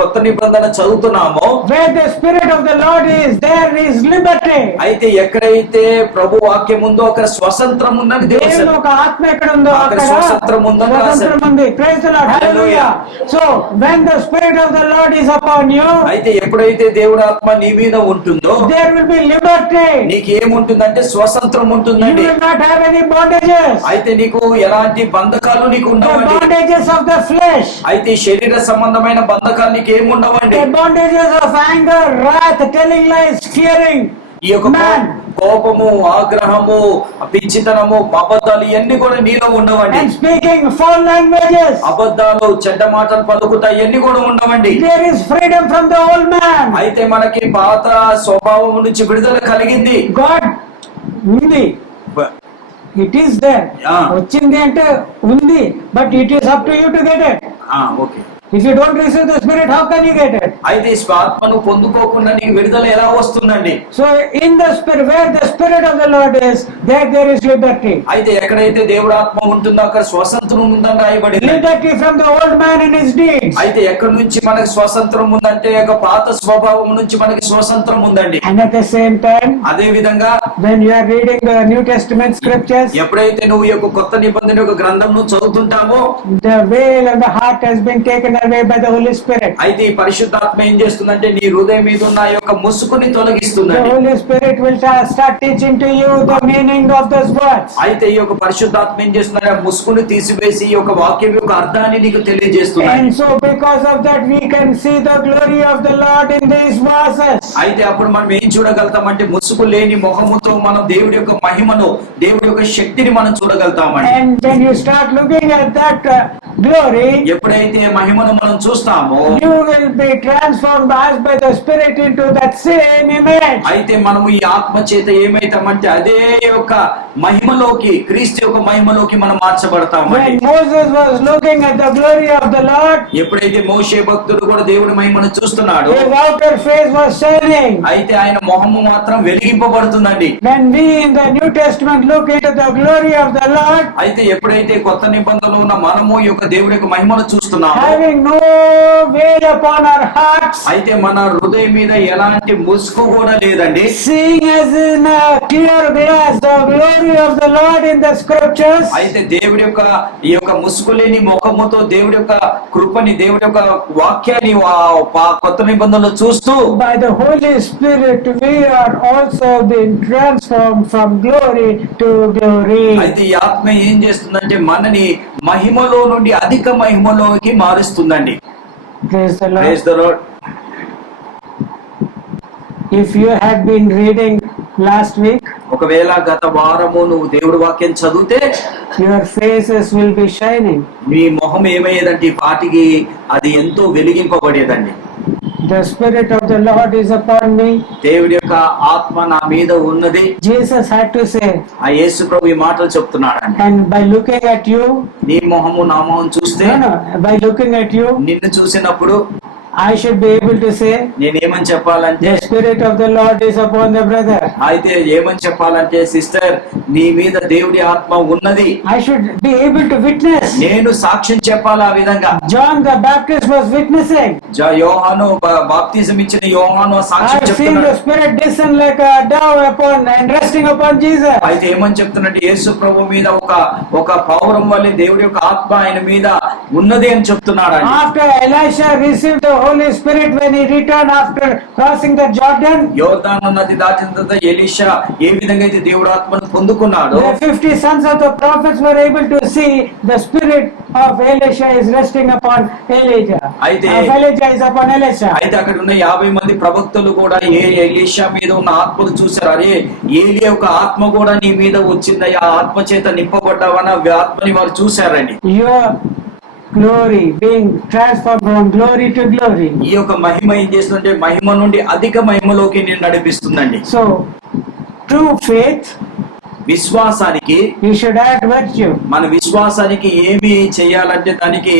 కొత్త నిబంధన చదువుతున్నామో where the Spirit of the Lord is, there is liberty. అయితే ఎక్కడైతే ప్రభు వాక్యం ఉందో అక్కడ స్వతంత్రం ఉందని దేవుని ఒక ఆత్మ ఎక్కడ ఉందో అక్కడ స్వతంత్రం ఉందని స్వతంత్రం ఉంది. Praise the Lord. Hallelujah. So when the Spirit of the Lord is upon you, అయితే ఎప్పుడైతే దేవుడి ఆత్మ నీ మీద ఉంటుందో there will be liberty. నీకు ఏముంటుందంటే స్వతంత్రం You ఉంటుందండి. will not have any bondages. అయితే నీకు ఎలాంటి బంధకాలు నీకు The ఉండవండి. bondages of the flesh. అయితే శరీర సంబంధమైన బంధకాలు నీకు ఏముండవండి. The bondages of anger, wrath, telling lies, fearing ఈ యొక్క man, కోపము, ఆగ్రహము, పిచ్చితనము, అబద్ధాలు ఇవన్నీ కూడా నీలో ఉండవండి. and speaking foul languages. అబద్ధాలు, చెడ్డ మాటలు పలుకుతాయి ఇవన్నీ కూడా ఉండవండి. There is freedom from the old man. అయితే మనకి పాత స్వభావం నుంచి విడుదల కలిగింది. God ఉంది. It is there. వచ్చింది అంటే ఉంది. But it is up to you to get it. Okay. If you don't receive the Spirit, how can you get it? అయితే ఈ ఆత్మను పొందుకోకుండా నీకు విడుదల ఎలా వస్తుందండి? So in the Spirit, where the Spirit of the Lord is, there is liberty. అయితే ఎక్కడైతే దేవుడు ఆత్మ ఉంటుందో అక్కడ స్వతంత్రం ఉందని రాయబడింది. Liberty from the old man and his deeds. అయితే ఎక్కడి నుంచి మనకి స్వతంత్రం ఉందంటే ఒక పాత స్వభావం నుంచి మనకి స్వతంత్రం ఉందండి. And at the same time, అదే విధంగా when you are reading the New Testament scriptures, ఎప్పుడైతే నువ్వు ఈ యొక్క కొత్త నిబంధన యొక్క గ్రంథం ను చదువుతుంటావో the veil of the heart has been taken away by the Holy Spirit. అయితే ఈ పరిశుద్ధాత్మ ఏం చేస్తుందంటే నీ హృదయం మీద ఉన్న యొక్క ముసుగుని The తొలగిస్తుందండి. Holy Spirit will start teaching to you the meaning of those words. అయితే ఈ యొక్క పరిశుద్ధాత్మ ఏం చేస్తుందంటే ఆ ముసుగుని తీసివేసి ఈ యొక్క వాక్యం యొక్క అర్థాన్ని నీకు తెలియజేస్తుంది. And so because of that we can see the glory of the Lord in these verses. అయితే అప్పుడు మనం ఏం చూడగలుగుతామంటే ముసుగు లేని ముఖముతో మనం దేవుడి యొక్క మహిమను, దేవుడి యొక్క శక్తిని మనం చూడగలుగుతామండి. And when you start looking at that glory, ఎప్పుడైతే మహిమను రూపమును మనం చూస్తాము. You will be transformed as by the Spirit into that same image. అయితే మనము ఈ ఆత్మ చేత ఏమైతామంటే అదే యొక్క మహిమలోకి, క్రీస్తు యొక్క మహిమలోకి మనం మార్చబడతాము. When Moses was looking at the glory of the Lord, ఎప్పుడైతే మోషే భక్తుడు కూడా దేవుడి మహిమను చూస్తున్నాడు, his outer face was shining. అయితే ఆయన మొహము మాత్రం వెలిగింపబడుతుందండి. When we in the New Testament look into the glory of the Lord, అయితే ఎప్పుడైతే కొత్త నిబంధనలో ఉన్న మనము ఈ యొక్క దేవుడి యొక్క మహిమను చూస్తున్నాము, having no veil upon our hearts, అయితే మన హృదయం మీద ఎలాంటి ముసుగు కూడా లేదండి. seeing as in a clear glass the glory of the Lord in the scriptures, అయితే దేవుడి యొక్క ఈ యొక్క ముసుగు లేని ముఖముతో దేవుడి యొక్క కృపని, దేవుడి యొక్క వాక్యాన్ని కొత్త నిబంధనలు చూస్తూ by the Holy Spirit we are also being transformed from glory to glory. అయితే ఈ ఆత్మ ఏం చేస్తుందంటే మనని మహిమలో నుండి అధిక మహిమలోకి మారుస్తుందండి. Praise the Lord. Praise the Lord. If you had been reading last week, ఒకవేళ గత వారము నువ్వు దేవుడి వాక్యం చదివితే your faces will be shining. మీ మొహం ఏమయ్యేదంటే ఈ పాటికి అది ఎంతో వెలిగింపబడేదండి. The Spirit of the Lord is upon me. దేవుడి యొక్క ఆత్మ నా మీద ఉన్నది. Jesus had to say, ఆ యేసు ప్రభు ఈ మాటలు చెప్తున్నాడండి. and by looking at you, నీ మొహము నా మొహం చూస్తే, by looking at you, నిన్ను చూసినప్పుడు I should be able to say, నేనేమని చెప్పాలంటే, the Spirit of the Lord is upon the brother. అయితే ఏమని చెప్పాలంటే, సిస్టర్ నీ మీద దేవుడి ఆత్మ ఉన్నది. I should be able to witness. నేను సాక్ష్యం చెప్పాలి ఆ విధంగా. John the Baptist was witnessing. యోహాను బాప్తిజం ఇచ్చిన యోహాను సాక్ష్యం I've seen the చెప్తున్నాడు. Spirit descend like a dove upon and resting upon Jesus. అయితే ఏమని చెప్తున్నట్టు, యేసు ప్రభు మీద ఒక పౌరం వల్లే దేవుడి యొక్క ఆత్మ ఆయన మీద ఉన్నది అని చెప్తున్నాడు. After Elisha received the Holy Spirit when he returned after crossing the Jordan, యోర్దాను నది దాటిన తర్వాత ఎలీషా ఏ విధంగా అయితే దేవుడి ఆత్మను పొందుకున్నాడు, the 50 sons of the prophets were able to see the spirit of Elisha is resting upon Elijah. Elijah is upon Elisha. అయితే అక్కడ ఉన్న 50 మంది ప్రవక్తలు కూడా ఎలీషా మీద ఉన్న ఆత్మను చూశారు. అరే ఏలియా యొక్క ఆత్మ కూడా నీ మీద వచ్చిందయ్యా, ఆత్మ చేత నింపబడ్డావని ఆ ఆత్మని వారు చూశారండి. Your glory being transformed from glory to glory. ఈ యొక్క మహిమ ఏం చేస్తుందంటే మహిమ నుండి అధిక మహిమలోకి నేను నడిపిస్తుందండి. So true faith, విశ్వాసానికి you should add virtue. మన విశ్వాసానికి ఏమి చేయాలంటే దానికి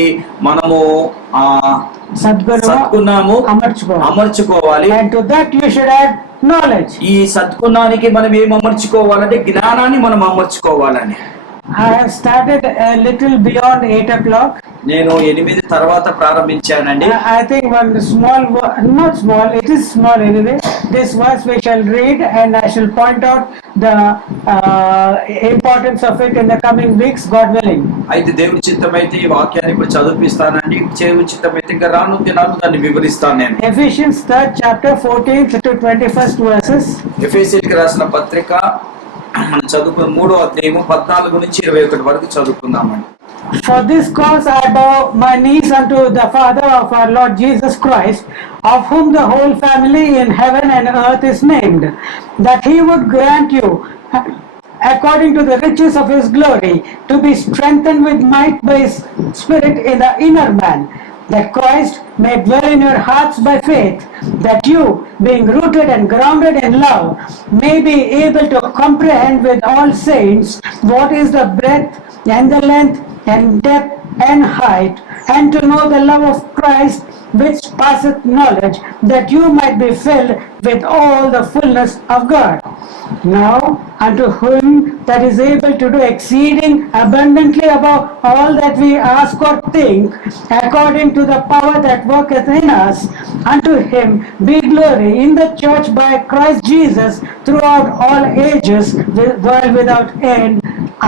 మనము సద్గుణము అమర్చుకోవాలి. And to that you should add knowledge. ఈ సద్గుణానికి మనం ఏం అమర్చుకోవాలంటే జ్ఞానాన్ని మనం అమర్చుకోవాలని. I have started a little beyond 8 o'clock. నేను 8 తర్వాత ప్రారంభించానండి. I think one small, not small, it is small anyway. This verse we shall read and I shall point out the importance of it in the coming weeks, God willing. అయితే దేవుడి చిత్తమైతే ఈ వాక్యాన్ని ఇప్పుడు చదివిస్తానండి. దేవుడి చిత్తమైతే ఇంకా రాను దినాలు దాన్ని వివరిస్తాను నేను. Ephesians 3rd chapter 14th to 21st verses. ఎఫెసీయులకు రాసిన పత్రిక మనం చదువుకున్న 3వ అధ్యాయము 14 నుంచి 21 వరకు చదువుకుందామండి. For this cause I bow my knees unto the Father of our Lord Jesus Christ, of whom the whole family in heaven and earth is named, that he would grant you, according to the riches of his glory, to be strengthened with might by his Spirit in the inner man, that Christ may dwell in your hearts by faith, that you, being rooted and grounded in love, may be able to comprehend with all saints what is the breadth and the length and depth and height, and to know the love of Christ which passeth knowledge, that you might be filled with all the fullness of God. Now unto him that is able to do exceeding abundantly above all that we ask or think, according to the power that worketh in us, unto him be glory in the church by Christ Jesus throughout all ages, world without end.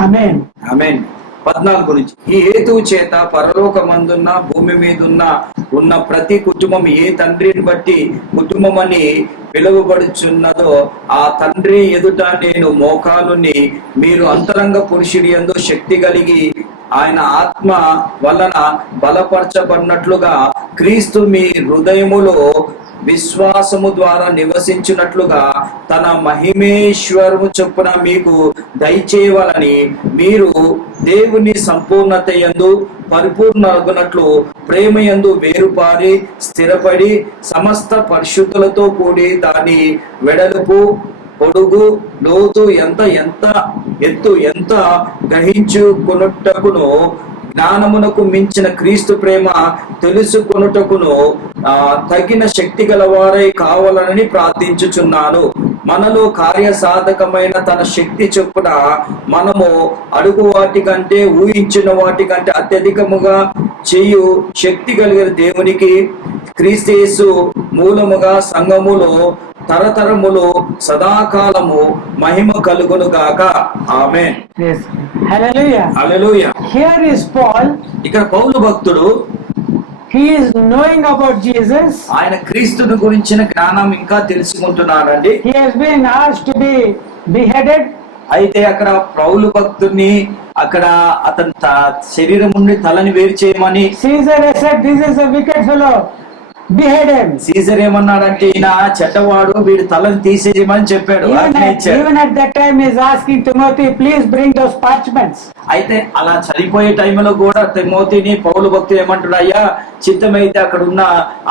Amen. Amen. 14 నుంచి ఈ హేతువు చేత పరలోకమందున్న భూమి మీద ఉన్న ప్రతి కుటుంబం ఏ తండ్రిని బట్టి కుటుంబం అని పిలువబడుచున్నదో ఆ తండ్రి ఎదుట నేను మోకాలుని మీరు అంతరంగ పురుషుడి యందు శక్తి కలిగి ఆయన ఆత్మ వలన బలపరచబడినట్లుగా క్రీస్తు మీ హృదయములో విశ్వాసము ద్వారా నివసించినట్లుగా తన మహిమేశ్వరము చొప్పున మీకు దయచేయవలని మీరు దేవుని సంపూర్ణత యందు పరిపూర్ణగునట్లు ప్రేమ యందు వేరుపారి స్థిరపడి సమస్త పరిశుద్ధులతో కూడి దాని వెడల్పు పొడుగు లోతు ఎంత ఎత్తు గ్రహించుకొనుటకును జ్ఞానమునకు మించిన క్రీస్తు ప్రేమ తెలుసుకొనుటకును తగిన శక్తి గలవారై కావాలని ప్రార్థించుచున్నాను. మనలో కార్యసాధకమైన తన శక్తి చొప్పున మనము అడుగు వాటి కంటే ఊహించిన వాటి కంటే అత్యధికముగా చేయు శక్తి కలిగిన దేవునికి క్రీస్తు యేసు మూలముగా సంఘములో తరతరములు సదాకాలము మహిమ కలుగును గాక. ఆమేన్. Yes. Hallelujah. Hallelujah. Here is Paul. ఇక్కడ పౌలు భక్తుడు He is knowing about Jesus. ఆయన క్రీస్తుని గురించిన జ్ఞానం ఇంకా తెలుసుకుంటున్నాడండి. He has been asked to be beheaded. అయితే అక్కడ పౌలు భక్తుడిని అక్కడ అతని శరీరం నుండి తలని వేరు చేయమని Caesar has said, "This is a wicked fellow. Behead him." Caesar ఏమన్నాడంటే ఈయన చెడ్డవాడు, వీడి తలని తీసేయమని చెప్పాడు. Even at that time he is asking Timothy, "Please bring those parchments." అయితే అలా చనిపోయే టైంలో కూడా తిమోతిని పౌలు భక్తుడు ఏమంటాడు, అయ్యా చిత్తమైతే అక్కడ ఉన్న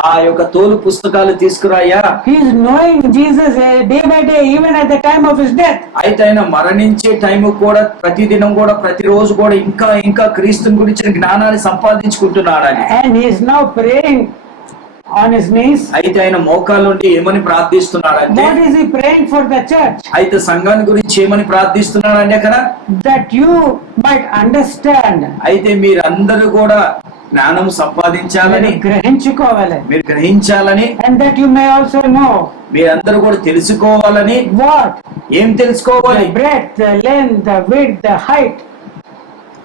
ఆ యొక్క తోలు పుస్తకాలు తీసుకురాయ్యా. He is knowing Jesus day by day, even at the time of his death. అయితే ఆయన మరణించే టైం కూడా ప్రతిదినం కూడా ప్రతిరోజు కూడా ఇంకా ఇంకా క్రీస్తుని గురించిన జ్ఞానాన్ని సంపాదించుకుంటున్నాడు అని. And he is now praying on his knees. అయితే ఆయన మోకాళ్ళ నుండి ఏమని ప్రార్థిస్తున్నాడంటే, What is he praying for the church? అయితే సంఘాన్ని గురించి ఏమని ప్రార్థిస్తున్నాడండి అక్కడ, That you might understand. అయితే మీరందరూ కూడా జ్ఞానం సంపాదించాలని, గ్రహించుకోవాలి, మీరు గ్రహించాలని, and that you may also know మీరందరూ కూడా తెలుసుకోవాలని. what ఏం తెలుసుకోవాలి? the breadth, the length, the width, the height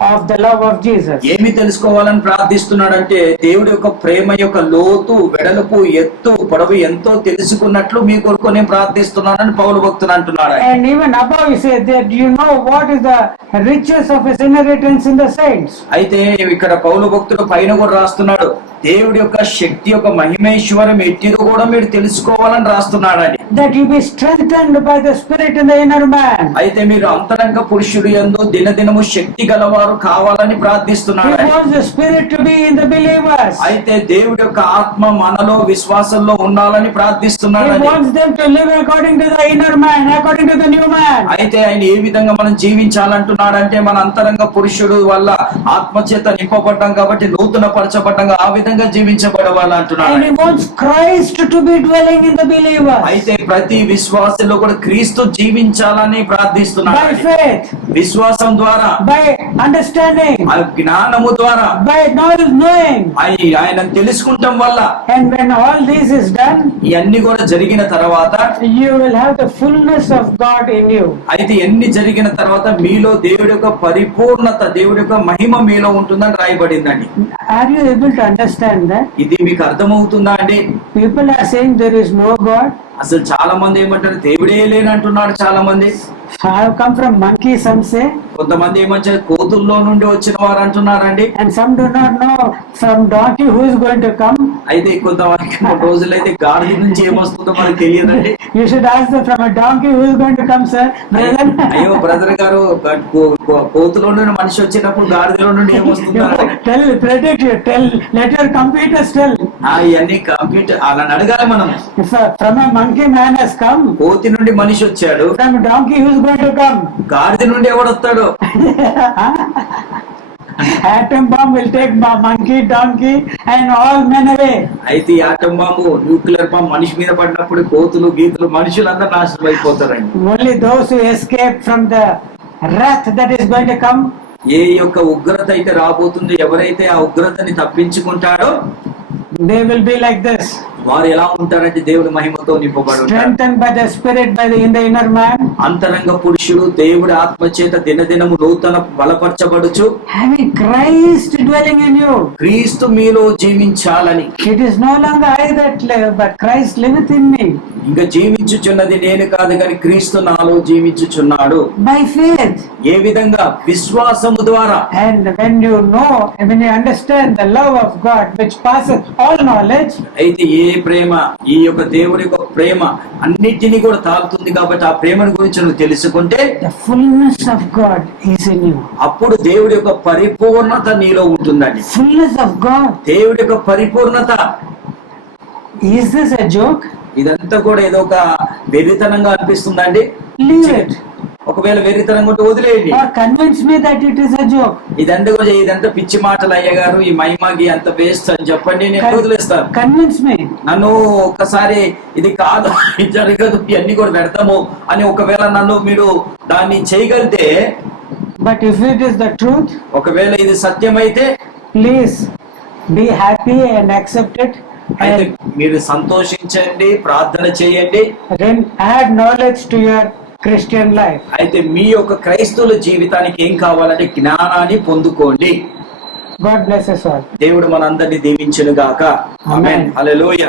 of the love of Jesus. ఏమి తెలుసుకోవాలని ప్రార్థిస్తున్నాడంటే, దేవుడి యొక్క ప్రేమ యొక్క లోతు వెడల్పు ఎత్తు పొడవు ఎంతో తెలుసుకున్నట్లు మీ కొరకు నేను ప్రార్థిస్తున్నానని పౌలు భక్తుడు అంటున్నాడు. And even above he said that you know what is the riches of his inheritance in the saints. అయితే ఇక్కడ పౌలు భక్తుడు పైన కూడా రాస్తున్నాడు, దేవుడి యొక్క శక్తి యొక్క మహిమేశ్వరం ఎట్టిదో కూడా మీరు తెలుసుకోవాలని రాస్తున్నాడని. That you be strengthened by the Spirit in the inner man. అయితే మీరు అంతరంగ పురుషుడు యందు దినదినము శక్తి గలవారు కావాలని ప్రార్థిస్తున్నాడు. He wants the Spirit to be in the believers. అయితే దేవుడి యొక్క ఆత్మ మనలో విశ్వాసంలో ఉండాలని ప్రార్థిస్తున్నాడు. He wants them to live according to the inner man, according to the new man. అయితే ఆయన ఏ విధంగా మనం జీవించాలంటున్నాడంటే, మన అంతరంగ పురుషుడు వల్ల ఆత్మచేత నింపబడ్డాం కాబట్టి నూతన పరచబడ్డాం, ఆ విధంగా జీవించబడవాలంటున్నాడు. And he wants Christ to be dwelling in the believers. అయితే ప్రతి విశ్వాసంలో కూడా క్రీస్తు జీవించాలని ప్రార్థిస్తున్నాడు. By faith, విశ్వాసం ద్వారా, by understanding, ఆ జ్ఞానము ద్వారా, by knowing. ఆయన తెలుసుకుంటాం వల్ల. And when all this is done, ఇవన్నీ కూడా జరిగిన తర్వాత you will have the fullness of God in you. అయితే ఎన్ని జరిగిన తర్వాత మీలో దేవుడి యొక్క పరిపూర్ణత, దేవుడి యొక్క మహిమ మీలో ఉంటుందని రాయబడిందండి. Are you able to understand that? ఇది మీకు అర్థమవుతుందా అండి? People are saying there is no God. అసలు చాలా మంది ఏమంటారు, దేవుడే లేనంటున్నాడు చాలా మంది. I have come from monkey, some say. కొంతమంది ఏమంటారు, కోతుల్లో నుండి వచ్చిన వారు అంటున్నారండి. And some do not know from donkey who is going to come. అయితే కొంతమంది రోజులైతే గాడిద నుంచి ఏమొస్తుందో మనకు తెలియదండి. You should ask them from a donkey who is going to come, sir. Brother. అయ్యో బ్రదర్ గారు, కోతులో నుండి మనిషి వచ్చినప్పుడు గాడిదలో నుండి ఏమొస్తుందో Tell, predict, tell, let your computers tell. ఇవన్నీ కంప్యూటర్ అలా అడగాలి మనం. If from a monkey man has come, కోతి నుండి మనిషి వచ్చాడు, from a donkey who is going to come. గాడిద నుండి ఎవడొస్తాడు? Atom bomb will take monkey, donkey and all men away. అయితే ఈ ఆటం బాంబు, న్యూక్లియర్ బాంబు మనిషి మీద పడినప్పుడు కోతులు గీతులు మనుషులందరూ నాశనం అయిపోతారండి. Only those who escape from the wrath that is going to come. ఏ యొక్క ఉగ్రత అయితే రాబోతుందో, ఎవరైతే ఆ ఉగ్రతని తప్పించుకుంటాడో They will be like this. వారు ఎలా ఉంటారంటే దేవుడి మహిమతో నింపబడి ఉంటారు. Strengthened by the Spirit in the inner man. అంతరంగ పురుషుడు దేవుడి ఆత్మ చేత దినదినము నూతన బలపరచబడుచు, Having Christ dwelling in you. క్రీస్తు మీలో జీవించాలని. It is no longer I that live, but Christ liveth in me. ఇంకా జీవించుచున్నది నేను కాదు కానీ క్రీస్తు నాలో జీవించుచున్నాడు. By faith. ఏ విధంగా? విశ్వాసము ద్వారా. And when you know, when you understand the love of God which passeth all knowledge. అయితే ఏ ప్రేమ, ఈ యొక్క దేవుడి యొక్క ప్రేమ అన్నిటినీ కూడా తాకుతుంది కాబట్టి ఆ ప్రేమను గురించి నువ్వు తెలుసుకుంటే the fullness of God is in you. అప్పుడు దేవుడి యొక్క పరిపూర్ణత నీలో ఉంటుందండి. Fullness of God. దేవుడి యొక్క పరిపూర్ణత. Is this a joke? ఇదంతా కూడా ఏదో ఒక వెర్రితనంగా అనిపిస్తుందండి. Leave it. ఒకవేళ వెర్రితనంగా ఉంటే వదిలేయండి. Or convince me that it is a joke. ఇదంతా పిచ్చి మాటలు అయ్యగారు, ఈ మహిమకి అంత వేస్ట్ అని చెప్పండి, నేను వదిలేస్తాను. Convince me. నన్ను ఒక్కసారి ఇది కాదు, ఇది జరగదు, ఇవన్నీ కూడా పెడతాము అని ఒకవేళ నన్ను మీరు దాన్ని చేయగలిగితే, But if it is the truth, ఒకవేళ ఇది సత్యమైతే please be happy and accept it. అయితే And మీరు సంతోషించండి, ప్రార్థన చేయండి. then add knowledge to your Christian life. అయితే మీ యొక్క క్రైస్తవుల జీవితానికి ఏం కావాలంటే జ్ఞానాన్ని పొందుకోండి. God bless us all. దేవుడు మనందరినీ దీవించును గాక. ఆమేన్. హల్లెలూయా.